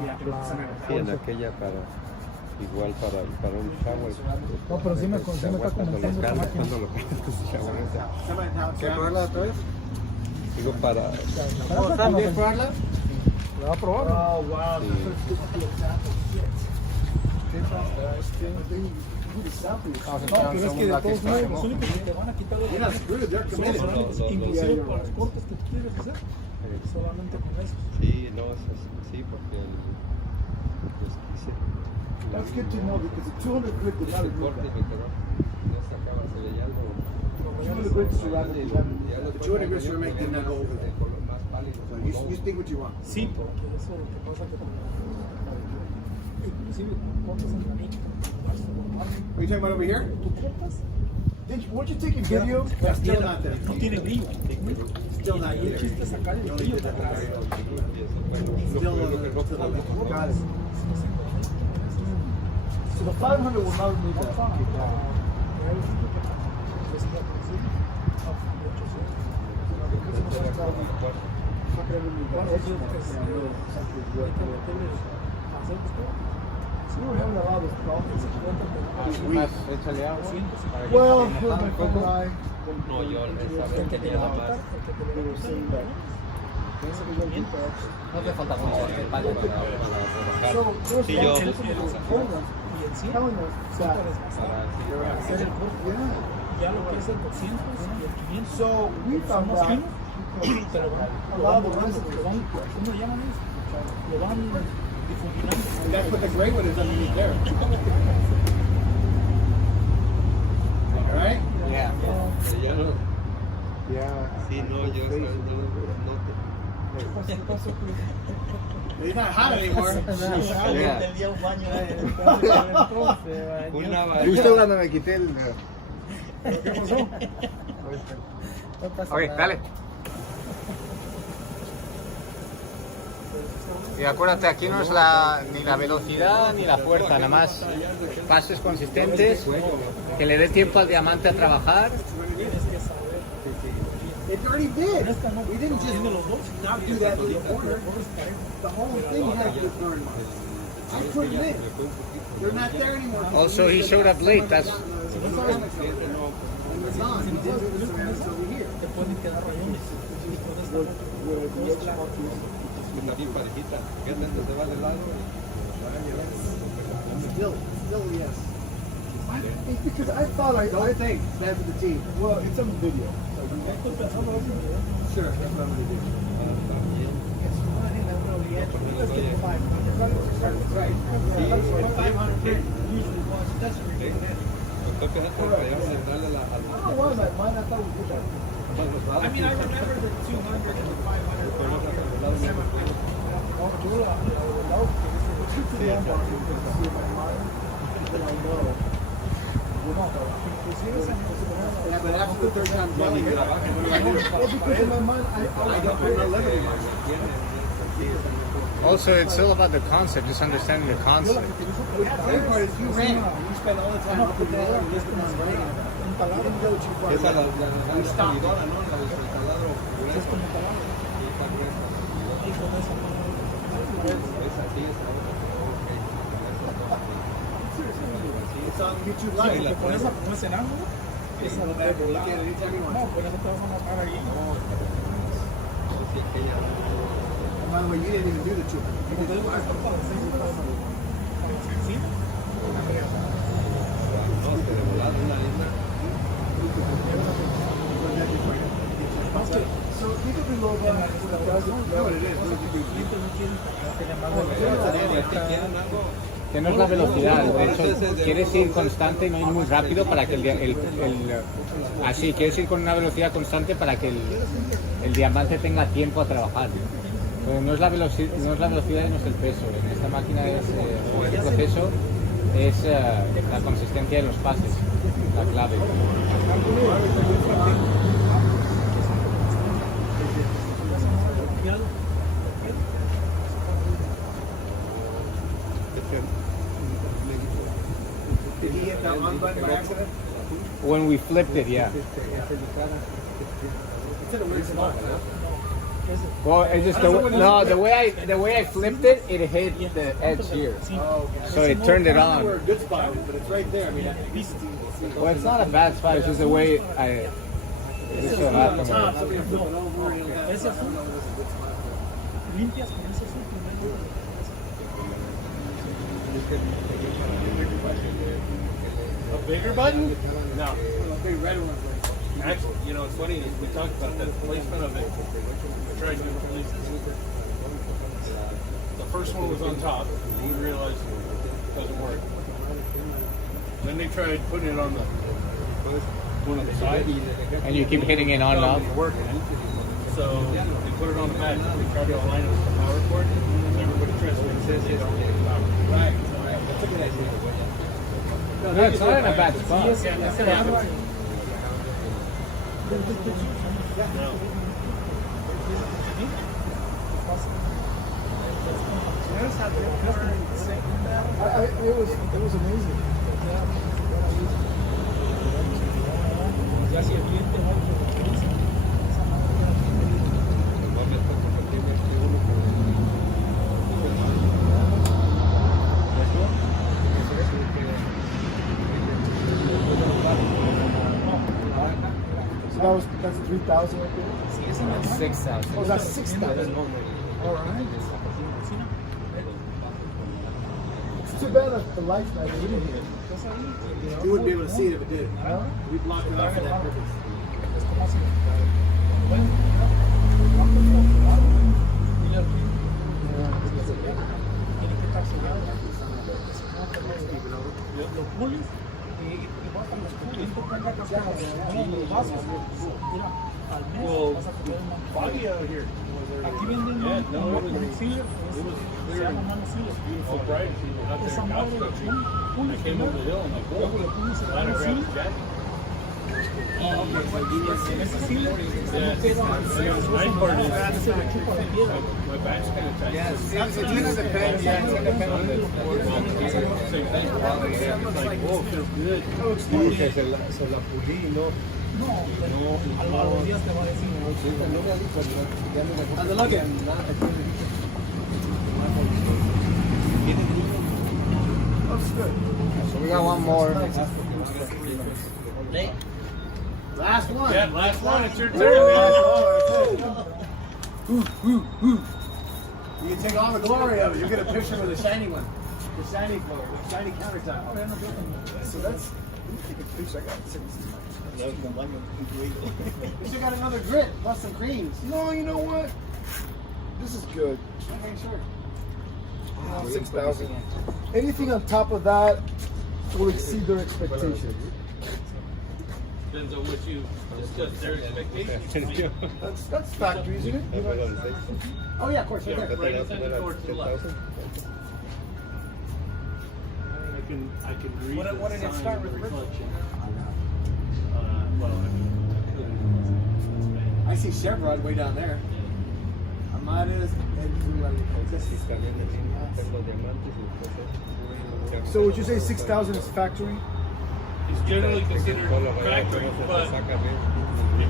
Sí, en aquella para igual para un shower. No, pero sí me está comentando esta máquina. Cuando lo shower. ¿Qué probarla otra vez? Digo para ¿También probarla? ¿La va a probar? Oh, wow. No, pero es que de todos modos, los únicos que te van a quitar los cerrámicos, inclusive para los cortes que quieres hacer, solamente con eso. Sí, no, sí, porque pues quise. That's good to know because the 200 grit did not remove Corte that. me quedó. Ya sacaba, se veía algo. 200 grit surrounded the diamond. The 200 grit ceramic did not go over El there. color más pálido. You speak what you want. Sí, porque eso es lo que pasa que inclusive cortas en granito. Are you talking about over here? ¿Tú cortas? Weren't you taking video? Still not there. No tiene brillo. Still not Y el here. chiste es sacar el brillo para atrás. Got it. So the 500 will not remove that. We were having a lot of problems. Más, échale agua. para que Well, se with my moje un friend poco. and I, No, yo they were saying that things are going to get better. No te falta mucho, el paño para trabajar. So there was Sí, yo- some people who told us, telling us that, yeah. ya lo que es el 200 y el 500. So we found Son más out finos, pero a lot of the residents lo van, ¿cómo le llaman eso? Lo van difuminando. That's what the gray one is underneath there. Alright? Yeah. Sí, no, yo He's not hot anymore. Yeah. Una Justo cuando me quité el... ¿Qué pasó? Ok, dale. Y acuérdate, aquí no es ni la velocidad ni la fuerza, nada más pases consistentes, que le dé tiempo al diamante a trabajar. It already did. We didn't just not do that in the corner. The whole thing had to get burned. I put it in. They're not there anymore. Also, he showed up late. That's It was on. He did do the ceramics over here. Te pueden quedar rayones. Still, yes. It's because I thought Don't think. Bad for the team. well, it's on video. Sure, that's what I'm going to do. Right. 500 usually was. That's I don't know why mine, I thought we did that. I mean, I remember the 200 and the 500. Yeah, but after the third time drilling it, Well, because in my mind, I got I'm not living anymore. also, it's all about the concept, just understanding the concept. The funny part is you ran. You spend all the time up and down and listening on running. Didn't go too far. We stopped. It's on YouTube Live. Te pones a ponerse en ángulo, es a Go back and look at it anytime you no, want. por eso te vas a matar ahí. And by the way, you didn't even do the 200. You did the 500. So you could reload that. know what it is. Que no es la velocidad, de hecho, quieres ir constante, no ir muy rápido para que así, quieres ir con una velocidad constante para que el diamante tenga tiempo a trabajar. Pero no es la velocidad, y no es el peso. En esta máquina este proceso es la consistencia de los pases, la clave. Did he hit that on button by accident? When we flipped it, yeah. It's in a weird spot. Well, it's just the way I flipped it, it hit the edge here, so it turned it I don't know where on. a good spot is, but it's right there. I mean, Well, it's not a bad spot. It's just the way I. It's so happened. somebody will flip it over and it'll have, Ese I don't know if it's a good spot. Limpias con ese azul primero. A bigger button? No. A big red one. Actually, you know, it's funny, we talked about the placement of it. We tried to place it. The first one was on top, and we realized it doesn't work. Then they tried putting it on the one on the side. And you keep hitting it on and off. It's working. So they put it on the back. They tried to align it with the power cord. Everybody tries to insist they don't get the power. Right. That's a good idea. No, it's not in a bad spot. No. It was amazing. Ya si el cliente va a So that's 3,000 right there. 6,000. Oh, that's 6,000. All right. It's too bad that the light's not in here. You wouldn't be able to see it if it did. Huh? We blocked it off for that purpose. Los polis, bajan los polis, los vasos. Mira, al mes vas a tener una Foggy out here. Aquí venden un sealer, se llama mano sealer. Beautiful bright. Out there Esa in madre, Costco. un I came over the hill and like, luego whoa. le pones el Glad I mano grabbed the sealer. jacket. En ese sealer, no queda The nice part is se le chupa la piedra. my back's kind of tight. Yeah, it's gonna depend. Yeah, it's gonna depend on the Same thing. It's like, whoa, feels good. No, pero a los días te va a decir. How's it looking? Looks good. So we got one more. Last one. Yeah, last one. It's your turn, man. You can take all the glory of it. You get a picture with the shiny one. The shiny floor, the shiny countertop. So that's. I got 6. You still got another grit, plus some creams. No, you know what? This is good. Okay, sure. 6,000. Anything on top of that will exceed their expectations. Depends on what you discuss their expectations. That's factory, isn't it? You know, Oh yeah, of course, right there. Right inside the door to the left. I can read What did it start with? reflection. I see Chevron way down there. Armadas so would you say 6,000 is factory? It's generally considered factory, but it's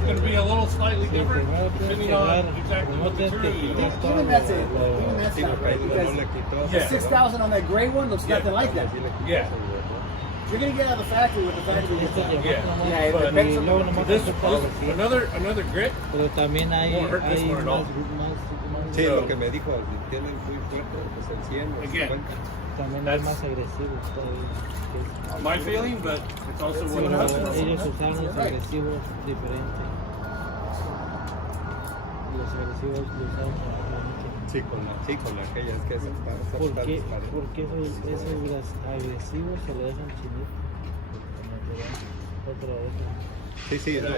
going to be a little slightly different depending on exactly what material you use. Even that's it. Even that's not right. Because the 6,000 on that gray one looks nothing like that. Yeah, You're gonna get out of the factory with the factory. yeah. it But depends on this another grit Pero también hay, won't hurt this hay one at all. más, Sí, lo que me dijo, si tienen muy flaco, pues el 100 o Again. 50. también hay más agresivos. Pues, my feeling, but it's also what pero I'm ellos usaron los agresivos diferentes. Los agresivos los usaron Sí, con la aquella, es que esa está porque esos agresivos se le dejan chinitos. Otra vez. Sí, sí, es Así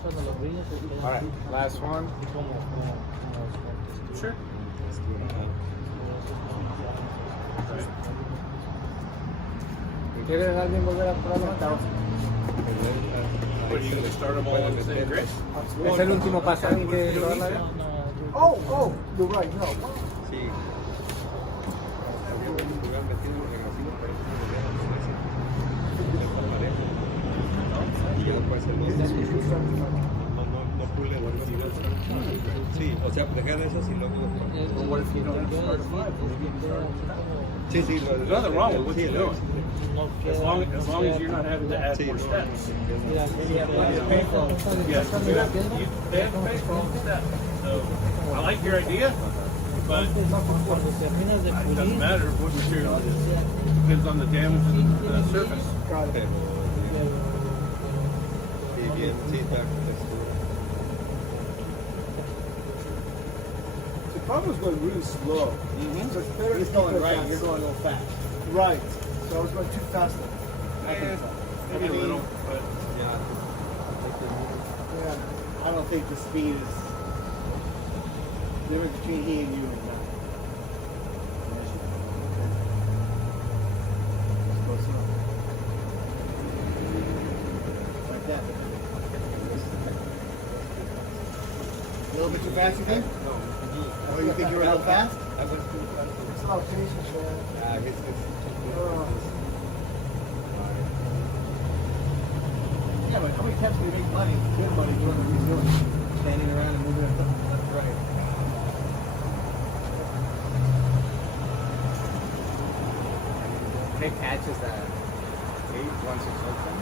cuando los brillos se quedan All right, last one. así como Sure. ¿Quiere alguien volver a probarlo? What are you going to start them all on the same grit? Es el último paso. ¿Alguien quiere probarla? Oh, you're right. No. Sí. Había un lugar metido en el negocio, pero eso no lo dejan hacer. Y después el no pule la Sí, o sea, dejar eso y luego. Sí, sí. There's nothing wrong with what sí, you're doing. As long as you're not having to add Sí, more no. steps. Mira, They have to pay for all the steps. So I like your idea, but cuando terminas de it doesn't pulir, matter what material it is. Depends on the damage to the surface. Sí, bien, sí, está. The problem is going really slow. So it's better He's to going keep it right. fast. You're going a little fast. Right. So I was going too fast. Maybe a little, but Yeah. I don't think the speed is the difference between he and you. Is not. Close enough. Like that. A little bit too fast, you think? Oh, you think you were a little fast? I was too fast. It's a lot of patience, man. Yeah, but how many times do you make money, good money, doing what he's doing? Standing around and moving it left and right. It catches that once it's open.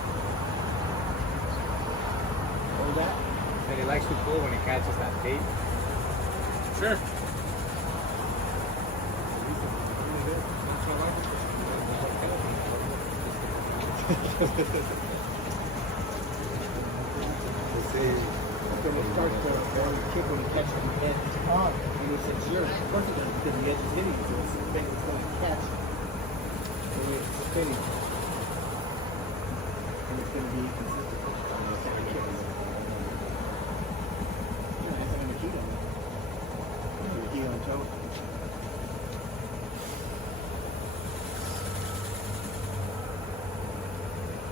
But he likes to pull when he catches that bait. Sure. Then it starts to kick when you catch the edge. And he said, sure, of course it does, because the edge is hitting you, so it's the thing that's going to catch. And it's spinning. And it's going to be consistent. And it's going to kick. Yeah, it's like a Makita. Makita on toe.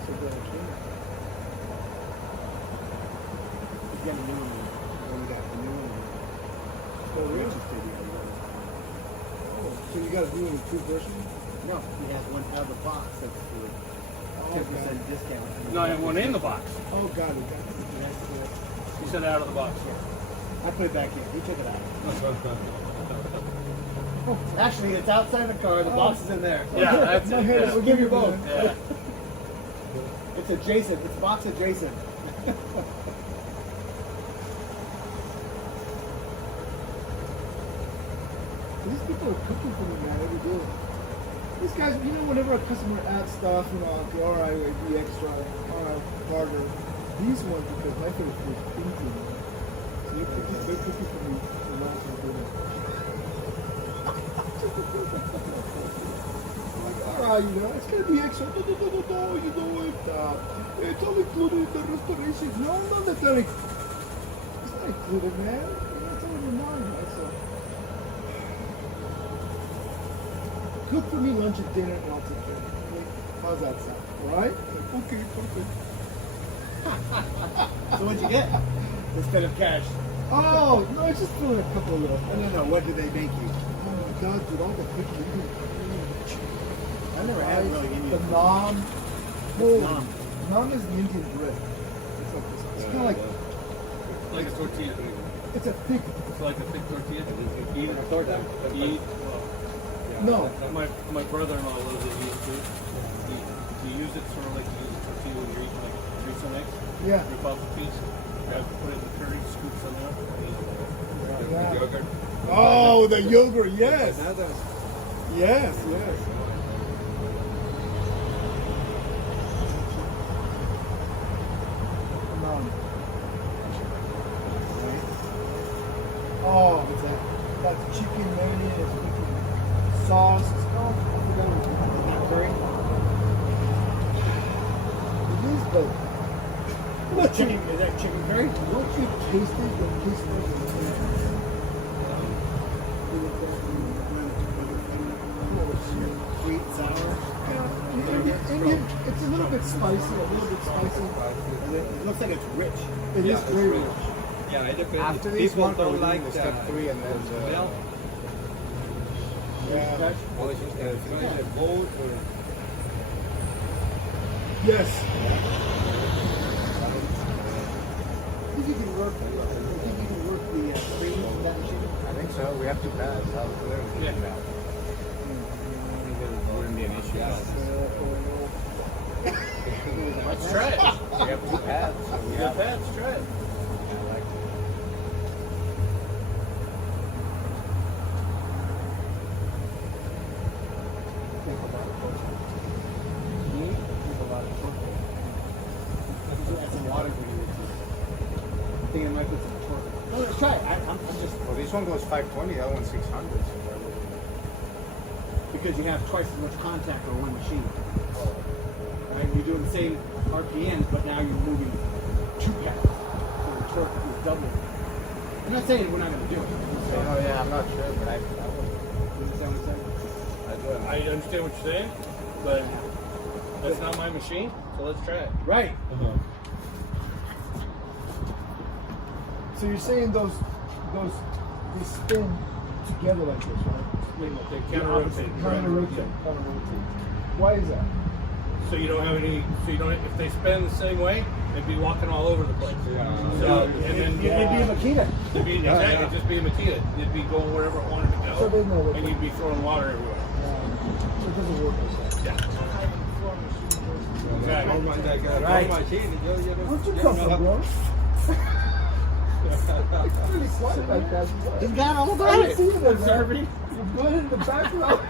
So good, Makita. You got a new one. Oh, we got a new one. Oh, really? Oh, so you got a new and improved version? No, he has one out of the box that's for 10% discount. No, I have one in the box. Oh, got it, got it. He has to, He said out of the box. I put it back in. He took it out. Actually, it's outside the car. The box is in there. Yeah, that's it. Okay, Yeah. We'll give you both. Yeah. It's adjacent. It's box adjacent. These people are cooking for me, man, every day. These guys, you know, whenever a customer adds stuff, you know, the RI, the extra, RI barter, these ones, because my favorite food is thinking. So they're cooking for me the last one doing it. Like, you know, it's gonna be extra. No, you know it's all included in the restoration. No, that's not included. It's not included, man. That's all in mind, right? So. Cook for me lunch and dinner and I'll take care of it. Okay? How's that sound? Right? Okay, perfect. So what'd you get? Instead of cash. Oh, no, it's just throwing a couple of No. What did they make you? Oh my god, dude, all the pictures. I never had really Indian. The naan. Holy. Naan. Naan is the Indian bread. It's like this. It's kind of Like a tortilla. it's a thick. It's like a thick tortilla. Even a torta? Eat. No. My brother-in-law loves it. He use it sort of like you use a tortilla when you're eating like chorizo next. Yeah. Rip off a piece. Grab, put it in the curry, scoop some out. Yeah. Yogurt. Oh, the yogurt, yes. Yes, yes. Naan. Oh, what's that? That's chicken mayonnaise, with sauce. Oh, I forgot what it's called. Curry? It is, but What chicken? Is that chicken curry? once you taste it, you'll taste it. Sweet, sour. Indian, it's a little bit spicy, And it looks like it's rich. It is very rich. Yeah, it depends. After this People one, don't we're like doing step 3 and then smell. Yeah. It's a bowl or Yes. I think you can work. The cream in that machine. I think so. We have to pass. Yeah. Wouldn't be an issue. Let's try it. We have 2 pads. So we Yeah, have let's try it. That's some water for you. I think I might put some torta. No, let's try it. I'm just Well, this one goes 520, the other one's 600. So because you have twice as much contact on one machine. Right? You're doing the same RPMs, but now you're moving 2 pads. So the torque is double. I'm not saying we're not going to do it. oh yeah, I'm not sure, but I would. Does it sound the same? I understand what you're saying, but that's not my machine, so let's try it. Right. So you're saying those they spin together like this, right? They counter-rotate. Counter-rotate. Why is that? So you don't have any. So you don't. If they spin the same way, they'd be walking all over the place. So and then It'd be a Makita. it'd be exactly it'd just be a Makita. It'd be going wherever it wanted to So they know go, what and you'd be throwing water everywhere. So it doesn't work like that. Exactly. Normal, like a Right. normal machine. Where'd you come from, bro? really quiet like that. He's got all I about didn't it. see it, man. You're good in the background.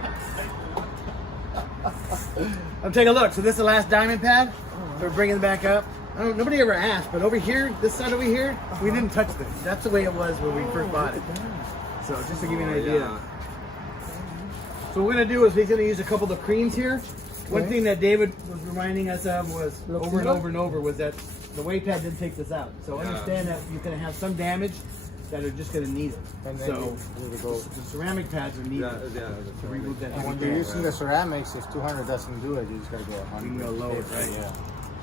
I'm taking a look. So this is the last diamond pad. So we're bringing it back up. I don't, nobody ever asked, but over here, this side over here, we didn't touch this. That's the way it was when we first bought it. So just to give you an idea. So what we're gonna do is he's gonna use a couple of the creams here. One thing that David was reminding us of was over and over and over was that the weight pad didn't take this out. So understand that you're gonna have some damage that are just gonna need it. And then So go. the ceramic pads are needed to remove that. And when you're using the ceramics, if 200 doesn't do it, you just gotta go 100. You can go lower, right? Yeah.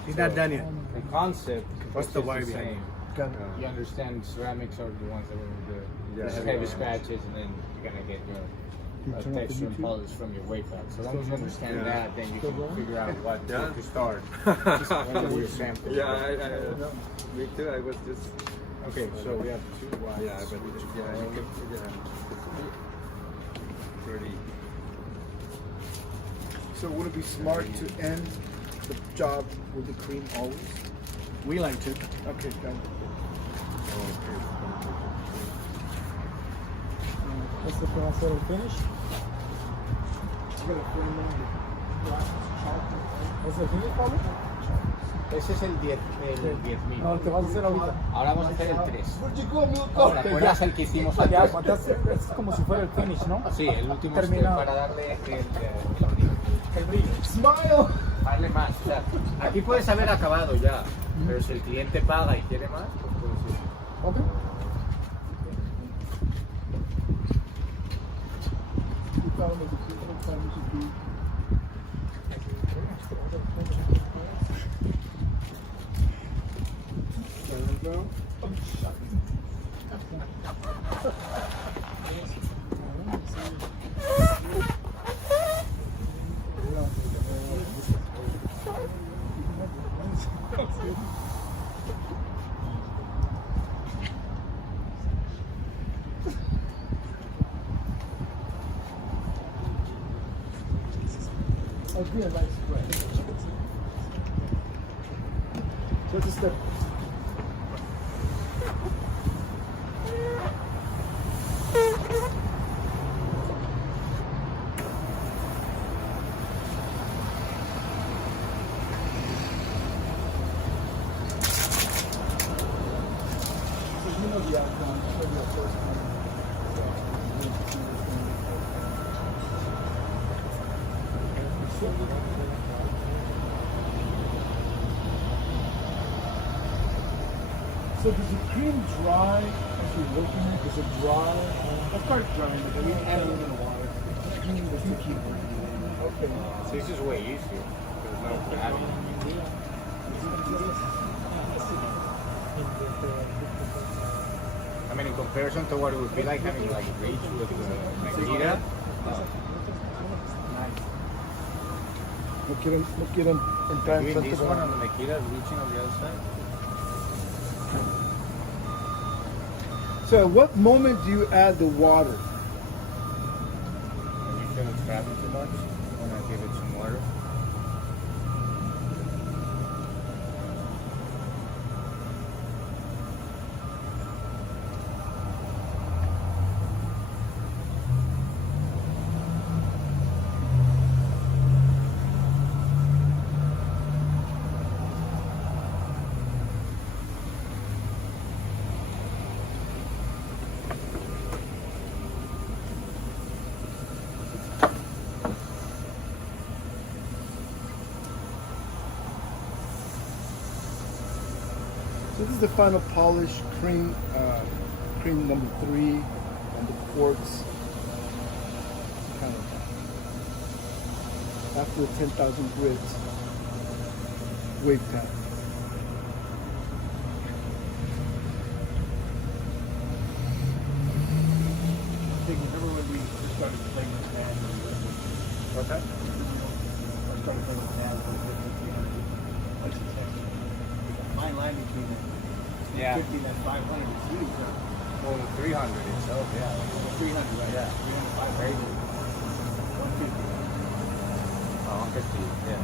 He's not done yet. The concept. What's the is wire the behind same. You understand ceramics are the ones that will do the heavy scratches, and then you're gonna get your texture and polish from your weight pad. So as long as you understand that, then you can figure out what to start. When you sample. Me too. I was just. Okay, so we have 2 wires. Yeah, but you can. Pretty. So would it be smart to end the job with the cream always? We like to. Okay, done. Este que va a ser el finish. ¿Es el finish, Pablo? Ese es el 10,000. No, el que vas a hacer ahorita. Ahora vamos a hacer el 3. Where'd you go, Milko? Ahora, ¿recuerdas el que hicimos Ya, antes? entonces es como si fuera el finish, ¿no? Sí, el último Terminado. para darle el brillo. El brillo. Smile. Darle más. O sea, aquí puedes haber acabado ya, pero si el cliente paga y quiere más, pues puedes ir. Ok. That'd be a nice spread. Just a step. So you know the outcome. So your first So does the cream dry as you're working it? Does it dry? It starts drying, but then we add a little bit of water. Just to keep it. Okay. So this is way easier. There's no gravity. I mean, in comparison to what it would be like having like reach with Makita. No quieren entrar en Doing this one frente on the Makita, reaching on the other side. So at what moment do you add the water? When you feel it's traveling too much, you want to give it some water. So this is the final polish cream, cream number 3 on the quartz. Kind of after the 10,000 grids weight pad. I think remember when we first started playing with pad? What's that? First started playing with pad, what's the section? The fine line between the 50 and that 500 is huge. Well, 300 itself, yeah. 300, right? Yeah. 300, 500. 150. 150, yeah.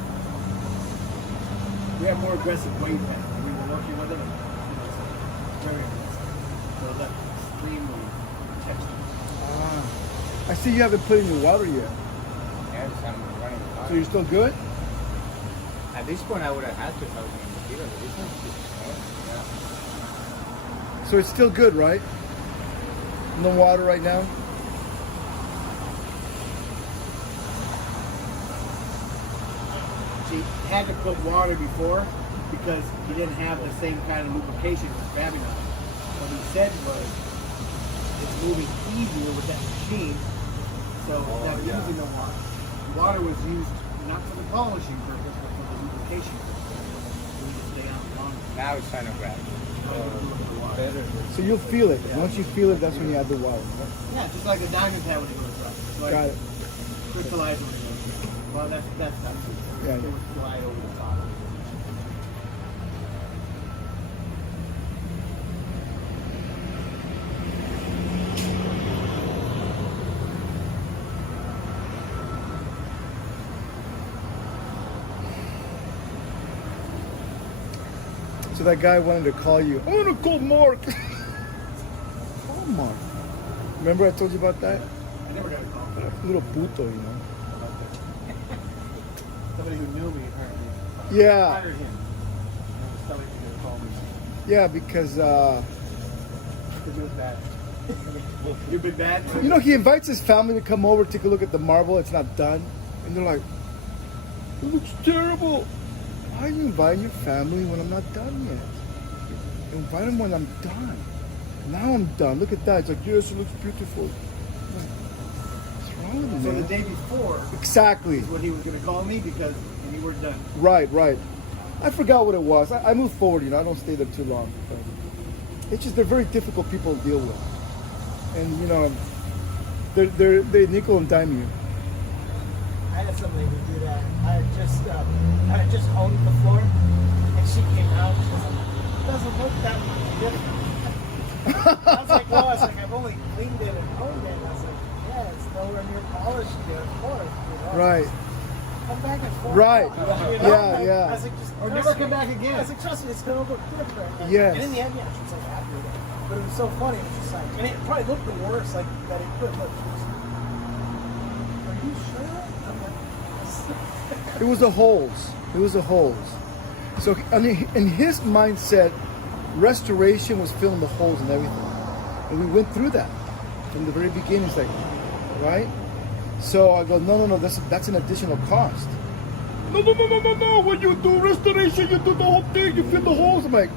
We have more aggressive weight pad. We were working with it. Very aggressive. build up extremely texture. I see you haven't put in your water yet. Yes, I'm running hard. So you're still good? At this point, I would have had 2,000 mosquitoes. But this one's just yeah. So it's still good, right? No water right now? She had to put water before because he didn't have the same kind of lubrication with grabbing on it. What he said was, it's moving easier with that machine, so instead of using the water. Water was used not for the polishing purpose, but for the lubrication purpose. So we just stay on longer. Now it's time to grab. So you'll feel it. Once you feel it, that's when you add the water. Yeah, just like the diamond pad when it goes up. It's like Got it. crystallizer when it goes up. Well, that's not true. Yeah, It yeah. would slide over the top. So that guy wanted to call you. I want to call Mark. Call Mark. Remember I told you about that? I never got a call. Little puto, you know. Somebody who knew me apparently Yeah, hired him. And was telling me to call me. yeah, because Because it was bad. You've been bad? you know he invites his family to come over, take a look at the marble. It's not done, and they're like, "It looks terrible." Why are you inviting your family when I'm not done yet? Invite them when I'm done. Now I'm done. Look at that. It's like, yes, it looks beautiful. I'm like, what's wrong with you, So man? the day before Exactly. is when he was going to call me because we were done. Right, right. I forgot what it was. I move forward, you know. I don't stay there too long. But it's just they're very difficult people to deal with, and you know, they nickel and dime you. I had somebody who do that. I had just owned the floor, and she came out. She was like, "It doesn't look that different." I was like, "Well, I've only cleaned it and owned it." And I was like, "Yeah, it's nowhere near polished yet, of course." You know? Right. Come back and forth. Right. You know? Yeah, yeah. I was like, just Or trust never me. come back again. I was like, trust me, it's gonna look different. Yes. And in the end, yeah, she was like happy with it. But it was so funny. It was just like, and it probably looked the worst, like that it could look. She was like, "Are you sure?" I'm like, It was the holes. It was the holes. So I mean, in his mindset, restoration was filling the holes and everything. And we went through that from the very beginning. It's like, right? So I go, no, that's an additional cost. No. When you do restoration, you do the whole thing. You fill the holes. I'm like,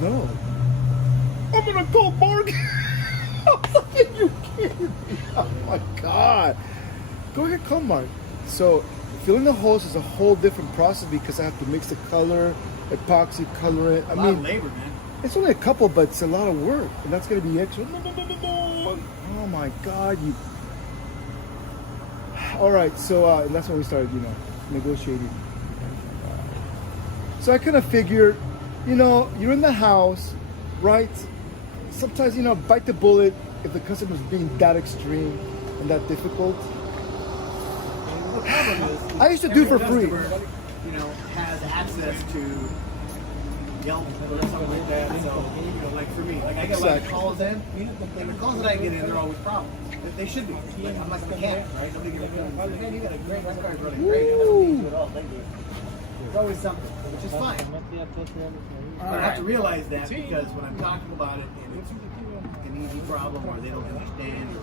no. I'm gonna call Mark. I was like, are you kidding me? Oh my God. Go ahead, call Mark. So filling the holes is a whole different process because I have to mix the color, epoxy, color it. A lot of labor, man. It's only a couple, but it's a lot of work, and that's going to be extra. No. Oh my God, you. All right, so and that's when we started, negotiating. So I kind of figured, you're in the house, right? Sometimes, bite the bullet if the customer's being that extreme and that difficult. The problem is, I used to do for free. customer, has access to Yelp or something like that. So, like for me, like I get a lot of Exactly. calls in, and the calls that I get in, they're always problems. They should be. Like, I'm like a mechanic, right? Somebody gets a call, man, you got a great, this car's running great. It doesn't need you at all, thank you. There's always something, which is fine. But I have to realize that because when I'm talking about it and it's an easy problem or they don't understand or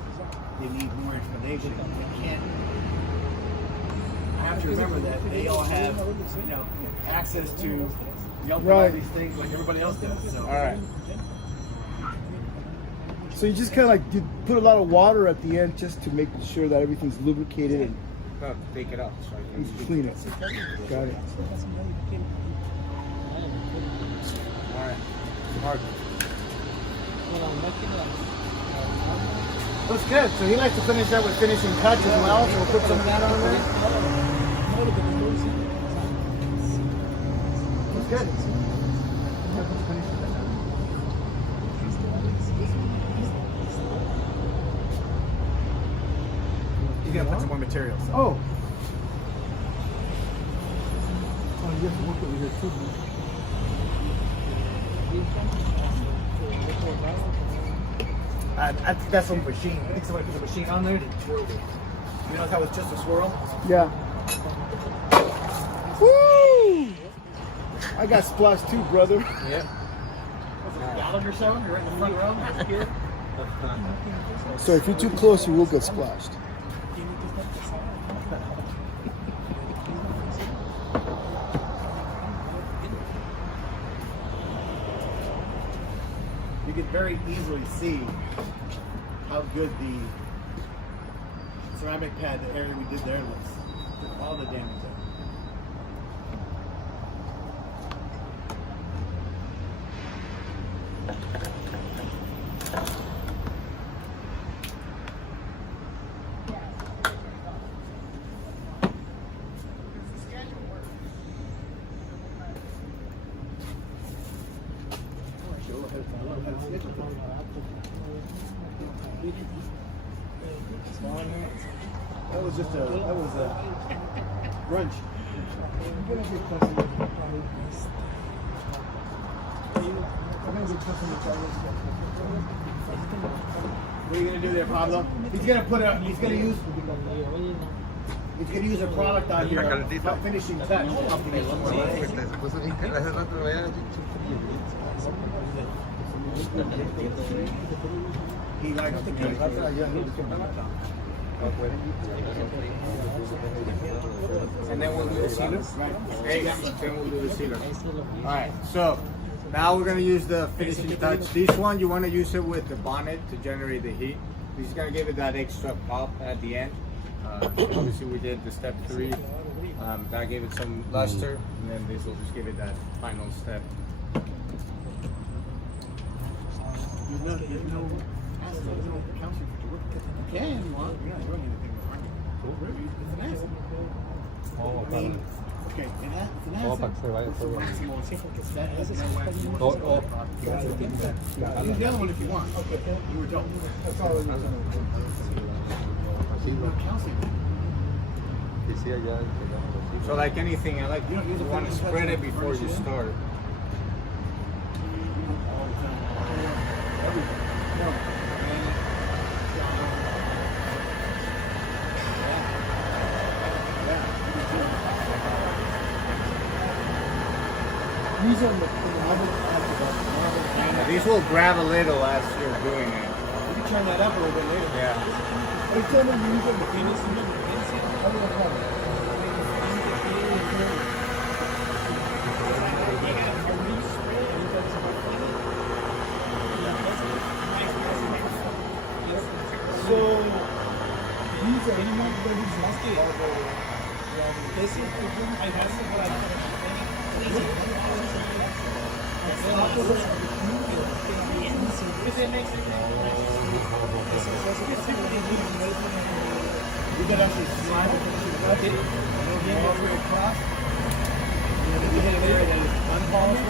they need more explanation, they can't. I have to remember that they all have, access to Yelp and all Right. these things like everybody else does. So. All right. So you just kind of you put a lot of water at the end just to make sure that everything's lubricated and No, take it off. So I can clean it. Got it. All right. Mark. Looks good. So he likes to finish that with finishing cuts as well. So we'll put some of that on there. Looks good. He's gonna put some more material. So. Oh, you have to work over here too. That's a machine. I think somebody put a machine on there and twirled it. You know how it's just a swirl? Yeah. Woo! I got splashed too, brother. Yeah. Gallagher show? You're right in the front row? That's good. So if you're too close, you will get splashed. You can very easily see how good the ceramic pad, the area we did there, looks. All the damage there. That was just a brunch. What are you gonna do there, Pablo? He's gonna use a product on here, a finishing touch. He likes to get And then we'll do the sealer. Then we'll do the sealer. Alright, so now we're going to use the finishing touch. This one, you want to use it with the bonnet to generate the heat. This is going to give it that extra pop at the end. Obviously, we did the step 3. That gave it some luster. And then this will just give it that final step. There's no calcium to work with. You can, you want. You're not doing anything with it. It's an acid. I mean, okay, it's an acid. That has no wax. Use the other one if you want. Okay. You were told. That's all it is. Calcium. So like anything, I like you want to spread it before you start. These will grab a little as you're doing it. You can turn that up a little bit later. Yeah. So, these are you can actually slide it, rub it, all the way across. And if you hit an area that is unpolished,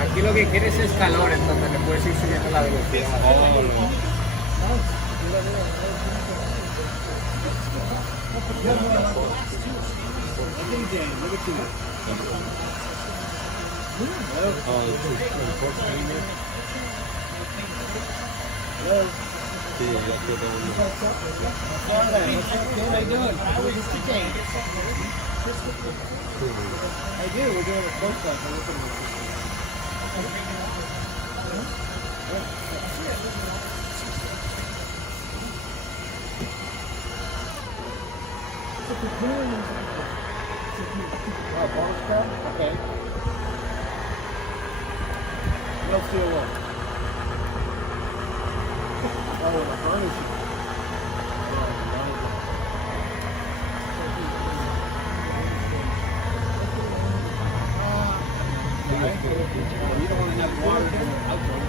Aquí lo que quieres es calor, entonces le puedes ir subiendo la velocidad. I do, we're doing a close up. Okay. No steel work. Oh, the furniture. You don't want to have water in the outdoor.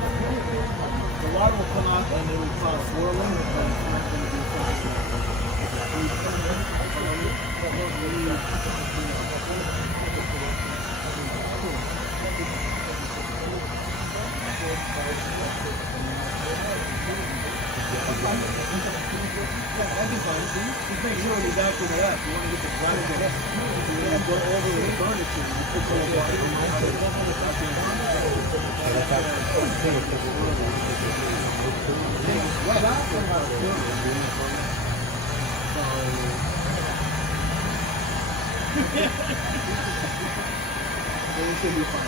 The water will come out and it will cause swirling. be fine. Just make sure when you vacuum it up, you want to get the dry finish. You want to go over with the garnish and you put some It should be fine.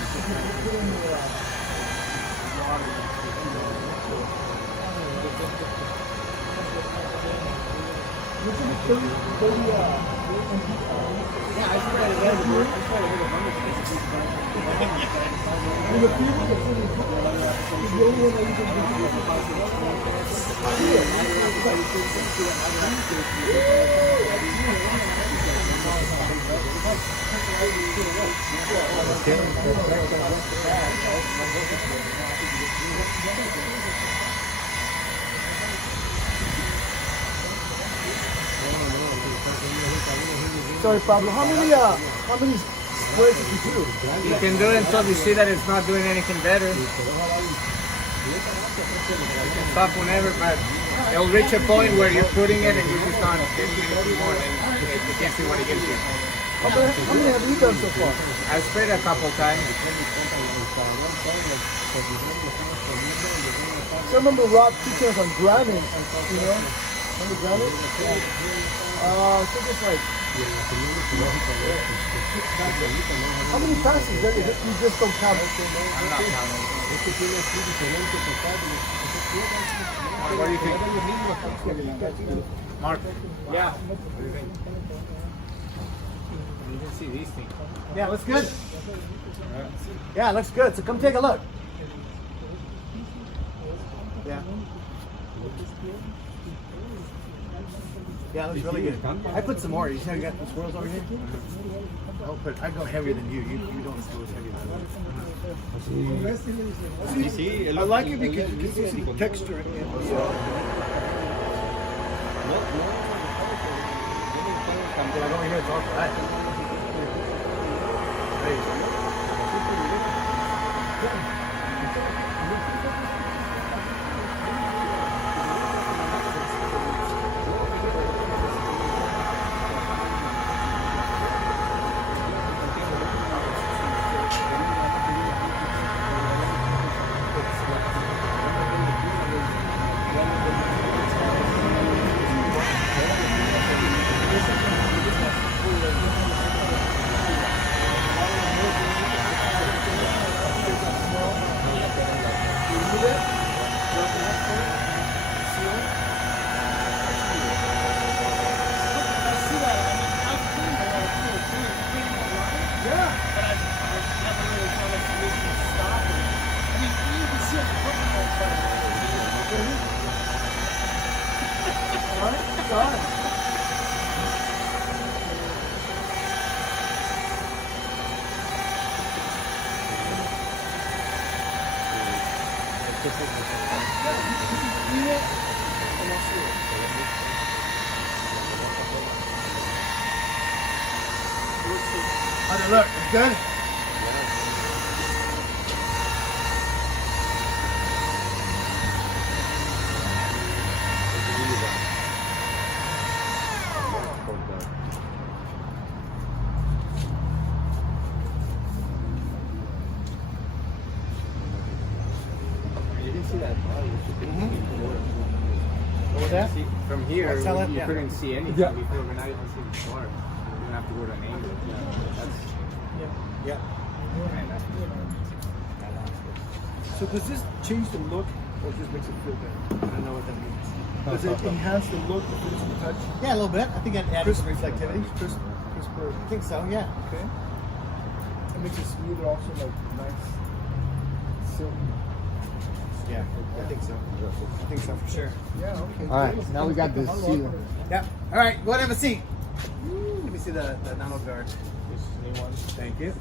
Yeah, I spread it everywhere. I spread it Sorry, Pablo. How many squares did you do? You can do it until you see that it's not doing anything better. You can stop whenever, but it'll reach a point where you're putting it and you're just on 50 minutes more and it gets you what it gives you. How many have you done so far? I've sprayed a couple times. I remember Rob teaching us on grinding, you know? Remember grinding? I think it's like... How many passes? Is it, you just don't count? I'm not counting. What do you think? Mark? Yeah. What do you think? You can see these things. Yeah, looks good. Yeah, looks good. So come take a look. Yeah. Yeah, looks really good. I put some more. You see how you got the swirls over here? I go heavier than you. You don't go as heavy as I do. I like it because you can see the texture in it. Yeah, over here it's all right. There you go. How'd it look? Good? From here, Tell it, you yeah. couldn't see anything before, but now you can see the bar. You don't have to go to an angle. Yeah. So does this change the look or just makes it feel better? I don't know what that means. Does it enhance the look, the physical touch? Yeah, a little bit. I think it added some reflectivity. Crisper. I think so, yeah. Okay. It makes it smoother also, like nice silky. Yeah, I think so. I think so for sure. Yeah, okay. All right, now we got this sealer. Yeah. All right, go ahead and have a seat. Let me see the nano guard. Thank you.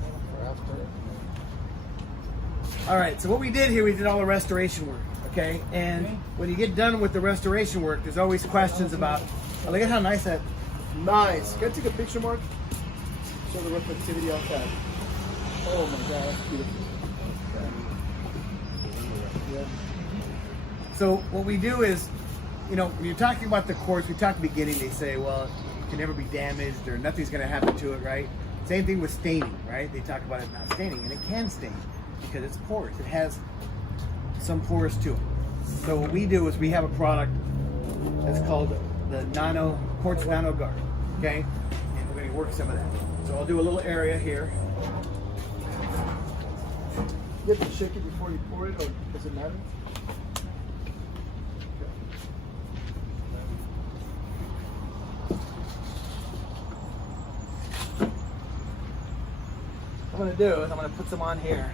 All right, so what we did here, we did all the restoration work, okay? And when you get done with the restoration work, there's always questions about, oh, look at how nice that, Nice. Can I take a picture, Mark? Show the reflectivity outside. Oh my god, that's beautiful. so what we do is, you know, when you're talking about the quartz, we talked at the beginning, they say, well, it can never be damaged or nothing's going to happen to it, right? Same thing with staining, right? They talk about it not staining, and it can stain because it's porous. It has some pores to it. So what we do is we have a product that's called the Quartz Nano Guard, okay? And we're going to work some of that. So I'll do a little area here. You have to shake it before you pour it, or does it matter? What I'm going to do is I'm going to put some on here.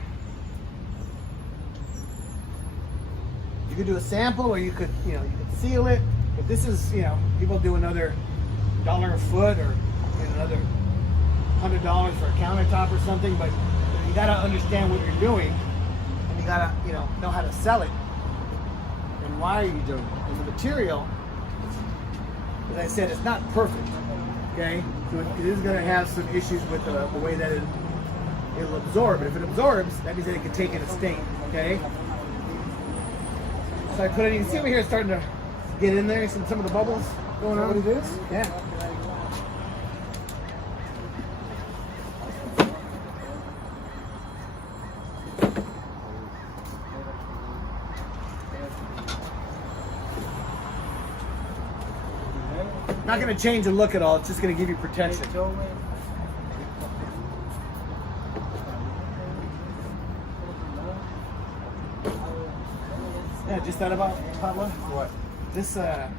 You could do a sample, or you could, you know, you could seal it. But this is, you know, people do another $1 a foot, or another $100 for a countertop or something. But you got to understand what you're doing, and you got to, you know how to sell it, and why are you doing it. And the material, as I said, it's not perfect. Okay, so it is going to have some issues with the way that it'll absorb. If it absorbs, that means that it can take in a stain. Okay. So I put it. You can see over here, it's starting to get in there. Some of the bubbles going on. What it is? Yeah. Not going to change the look at all. It's just going to give you protection. Yeah, just thought about Pablo. What? This the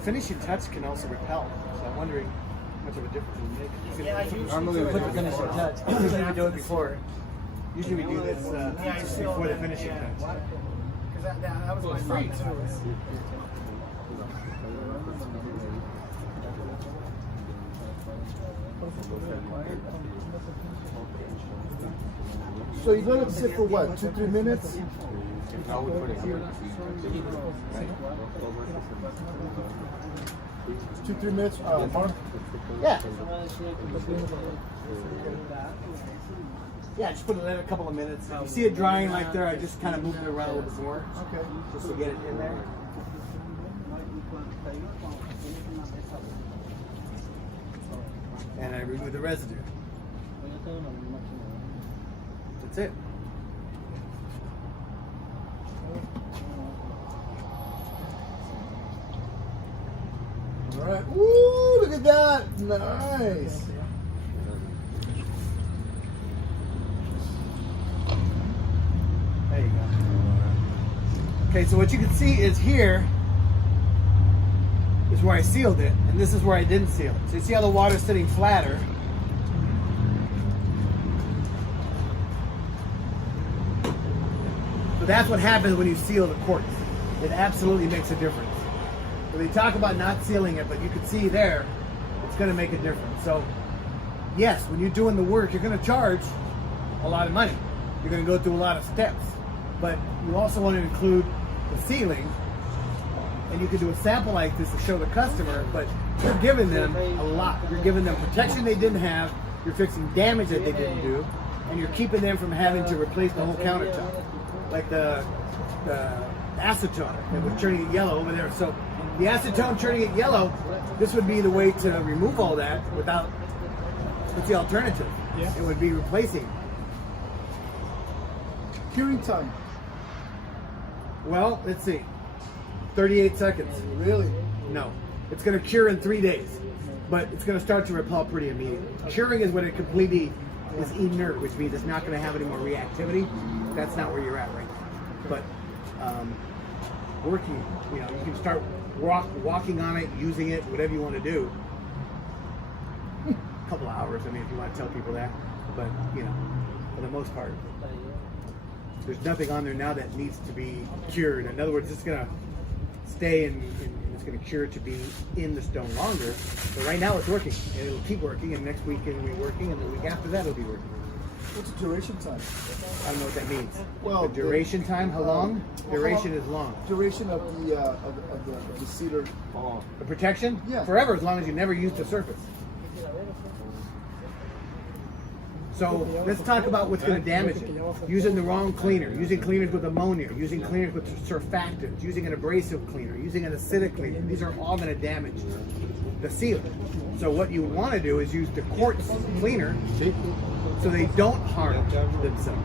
finishing touch can also repel. So I'm wondering how much of a difference it would make. Yeah, I Normally we put the finishing touch. Usually we do it before. Usually we do this before the finishing touch. Because that was my free too. So you let it sit for what, 2-3 minutes? I would put it here. 2-3 minutes, Mark? Yeah. Yeah, just put it in a couple of minutes. If you see it drying like there, I just kind of moved it around a little bit more. Okay. Just to get it in there. And I remove the residue. That's it. All right. Ooh, look at that. Nice. There you go. Okay, so what you can see is here is where I sealed it, and this is where I didn't seal it. So you see how the water's sitting flatter. So that's what happens when you seal the quartz. It absolutely makes a difference. So they talk about not sealing it, but you can see there, it's going to make a difference. So yes, when you're doing the work, you're going to charge a lot of money. You're going to go through a lot of steps, but you also want to include the sealing, and you can do a sample like this to show the customer, but you're giving them a lot. You're giving them protection they didn't have, you're fixing damage that they didn't do, and you're keeping them from having to replace the whole countertop. Like the acetone that was turning it yellow over there. So the acetone turning it yellow, this would be the way to remove all that without, what's the alternative? Yeah. It would be replacing. Curing time. Well, let's see. 38 seconds. Really? No. It's going to cure in 3 days, but it's going to start to repel pretty immediately. Curing is when it completely is inert, which means it's not going to have any more reactivity. That's not where you're at right now. But working, you can start walking on it, using it, whatever you want to do. A couple of hours, I mean, if you want to tell people that. But, for the most part, there's nothing on there now that needs to be cured. In other words, it's going to stay and it's going to cure to be in the stone longer. But right now it's working, and it'll keep working, and next week it'll be working, and the week after that it'll be working. What's the duration time? I don't know what that means. Well, the duration time, how long? Well, Duration is long. Duration of the cedar. The protection? Yeah. Forever, as long as you never use the surface. So let's talk about what's going to damage it. Using the wrong cleaner, using cleaners with ammonia, using cleaners with surfactants, using an abrasive cleaner, using an acidic cleaner. These are all going to damage the sealer. So what you want to do is use the quartz cleaner so they don't harm themselves.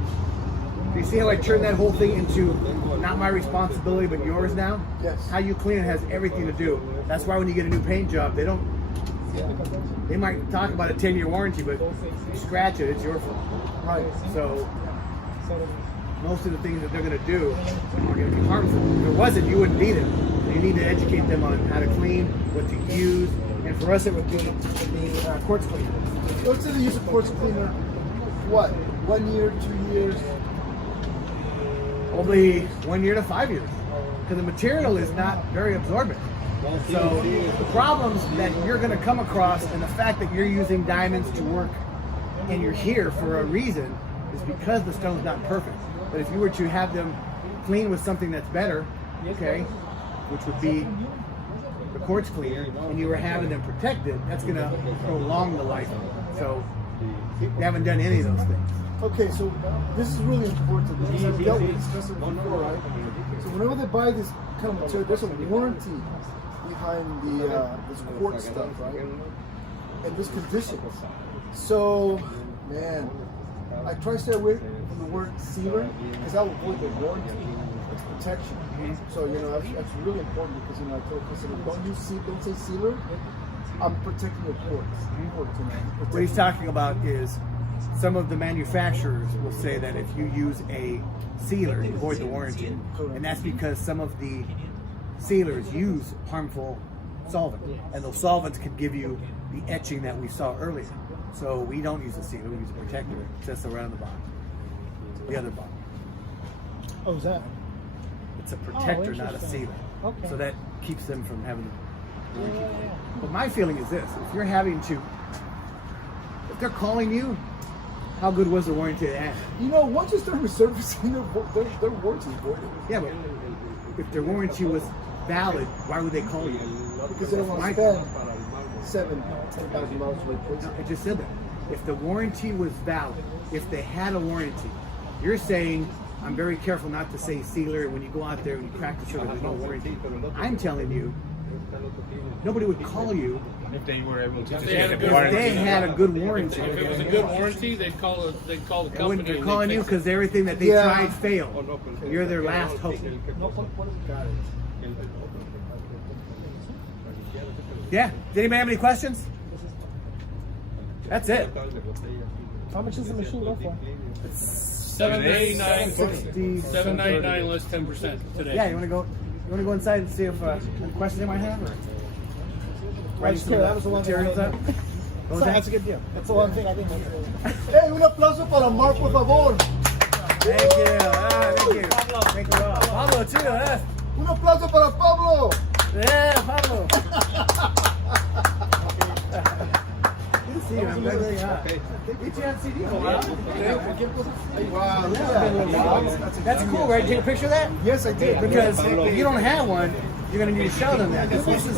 You see how I turned that whole thing into not my responsibility but yours now? Yes. How you clean it has everything to do. That's why when you get a new paint job, they might talk about a 10-year warranty, but you scratch it, it's your fault. Right. So most of the things that they're going to do are going to be harmful. If it wasn't, you wouldn't need it. You need to educate them on how to clean, what to use, and for us it would be the quartz cleaner. Let's say they use a quartz cleaner, what, 1 year, 2 years? Only 1 year to 5 years, because the material is not very absorbent. So the problems that you're going to come across, and the fact that you're using diamonds to work and you're here for a reason, is because the stone's not perfect. But if you were to have them clean with something that's better, okay, which would be the quartz cleaner, and you were having them protected, that's going to prolong the life of it. So you haven't done any of those things. Okay, so this is really important because I've dealt with this customer before, right? So whenever they buy this kind of material, there's a warranty behind this quartz stuff, right? And this condition. So, man, I try to stay away from the word sealer because that will avoid the warranty. It's protection. So, that's really important because, I tell customers, don't say sealer. I'm protecting your quartz. What he's talking about is some of the manufacturers will say that if you use a sealer, you avoid the warranty. And that's because some of the sealers use harmful solvents. And those solvents could give you the etching that we saw earlier. So we don't use a sealer, we use a protector. It says around the bottom. The other bottom. Oh, is that? It's a protector, not a sealer. Okay. So that keeps them from having the leaking. But my feeling is this: if you're having to, if they're calling you, how good was the warranty they had? Once you start resurfacing, their warranty is voided. Yeah, but if their warranty was valid, why would they call you? Because they don't want to spend $7,000 to replace it. I just said that. If the warranty was valid, if they had a warranty, you're saying, I'm very careful not to say sealer when you go out there and you crack the sugar, there's no warranty. I'm telling you, nobody would call you if they were able to. If they had a good if they had a good warranty. If it was a good warranty, they'd call the company. They're and calling they'd you fix because everything that they tried failed. You're their last hope. Yeah. Did anybody have any questions? That's it. How much is the machine go for? $799. $799 less 10% today. Yeah, you want to go inside and see if any questions they might have? Or writing some that was the one materials up? What was that? That's a good deal. That's the one thing I think that's Hey, un aplauso para Mark, por favor. Thank you. Thank you. Thank you all. Pablo, too. Un aplauso para Pablo. Yeah, Pablo. Good to see you. I'm glad to see you. Get you on CD for a while. That's cool, right? Did you take a picture of that? Yes, I did. Because if you don't have one, you're going to need to show them that. This is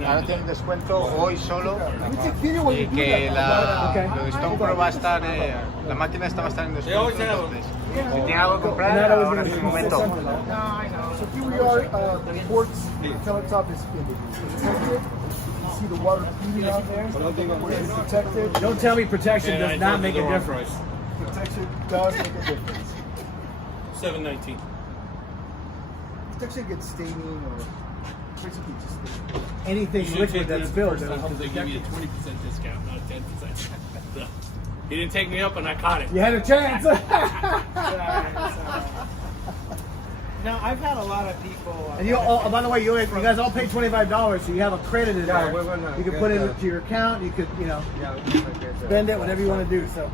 Ahora tienen descuento hoy solo y que lo de Stone Pro va a estar, la máquina esta va a estar en descuento. Entonces, si tiene algo que comprar, ahora es el momento. So here we are, the quartz countertop is protected. You see the water feeding out there. It's protected. Don't tell me protection does not make a difference. Protection does make a difference. $719. Protection gets staining or basically just Anything liquid that's filled. They give you a 20% discount, not a 10%. So, he didn't take me up and I caught it. You had a chance. No, I've had a lot of people. And by the way, you guys all pay $25, so you have a credit in there. You can put it into your account. You could, spend it, whatever you want to do. So,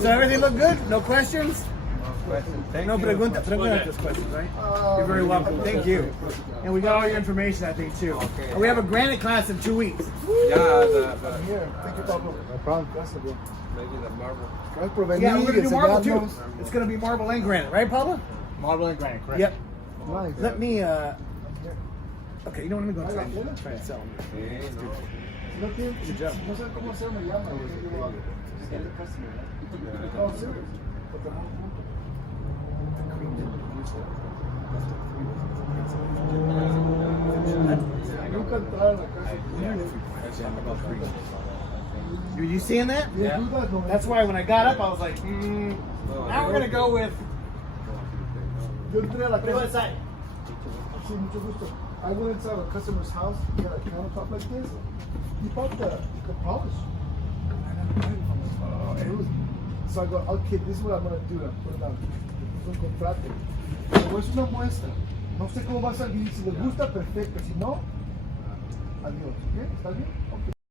so everything look good? No questions? No preguntas, questions, right? You're very welcome. Thank you. And we got all your information, I think, too. And we have a granite class in 2 weeks. here. Thank you, Pablo. No problem. Gracias por venir. Yeah, we're going to do marble, too. It's going to be marble and granite, right, Pablo? Marble and granite, correct? Yep. Nice. Let me, okay, you know what, let me go inside and try to sell them. no tiene, si no sé cómo hacer, me llama. Yo lo hago. No, serious. But the whole group. The cream didn't produce it. That's the cream. Nunca entraron a casa. You seeing that? Yeah. Do that, no. That's why when I got up, I was like, now we're gonna go with. Yo entré a la What do you want to casa. say? Sí, mucho gusto. I went inside a customer's house. He had a countertop like this. He bought the polish. So I go, okay, this is what I'm gonna do. I put it down. Es un contrato. Pero es una muestra. No sé cómo va a salir. Si le gusta, perfecto. Si no, adiós. ¿Ok? ¿Está bien? Ok.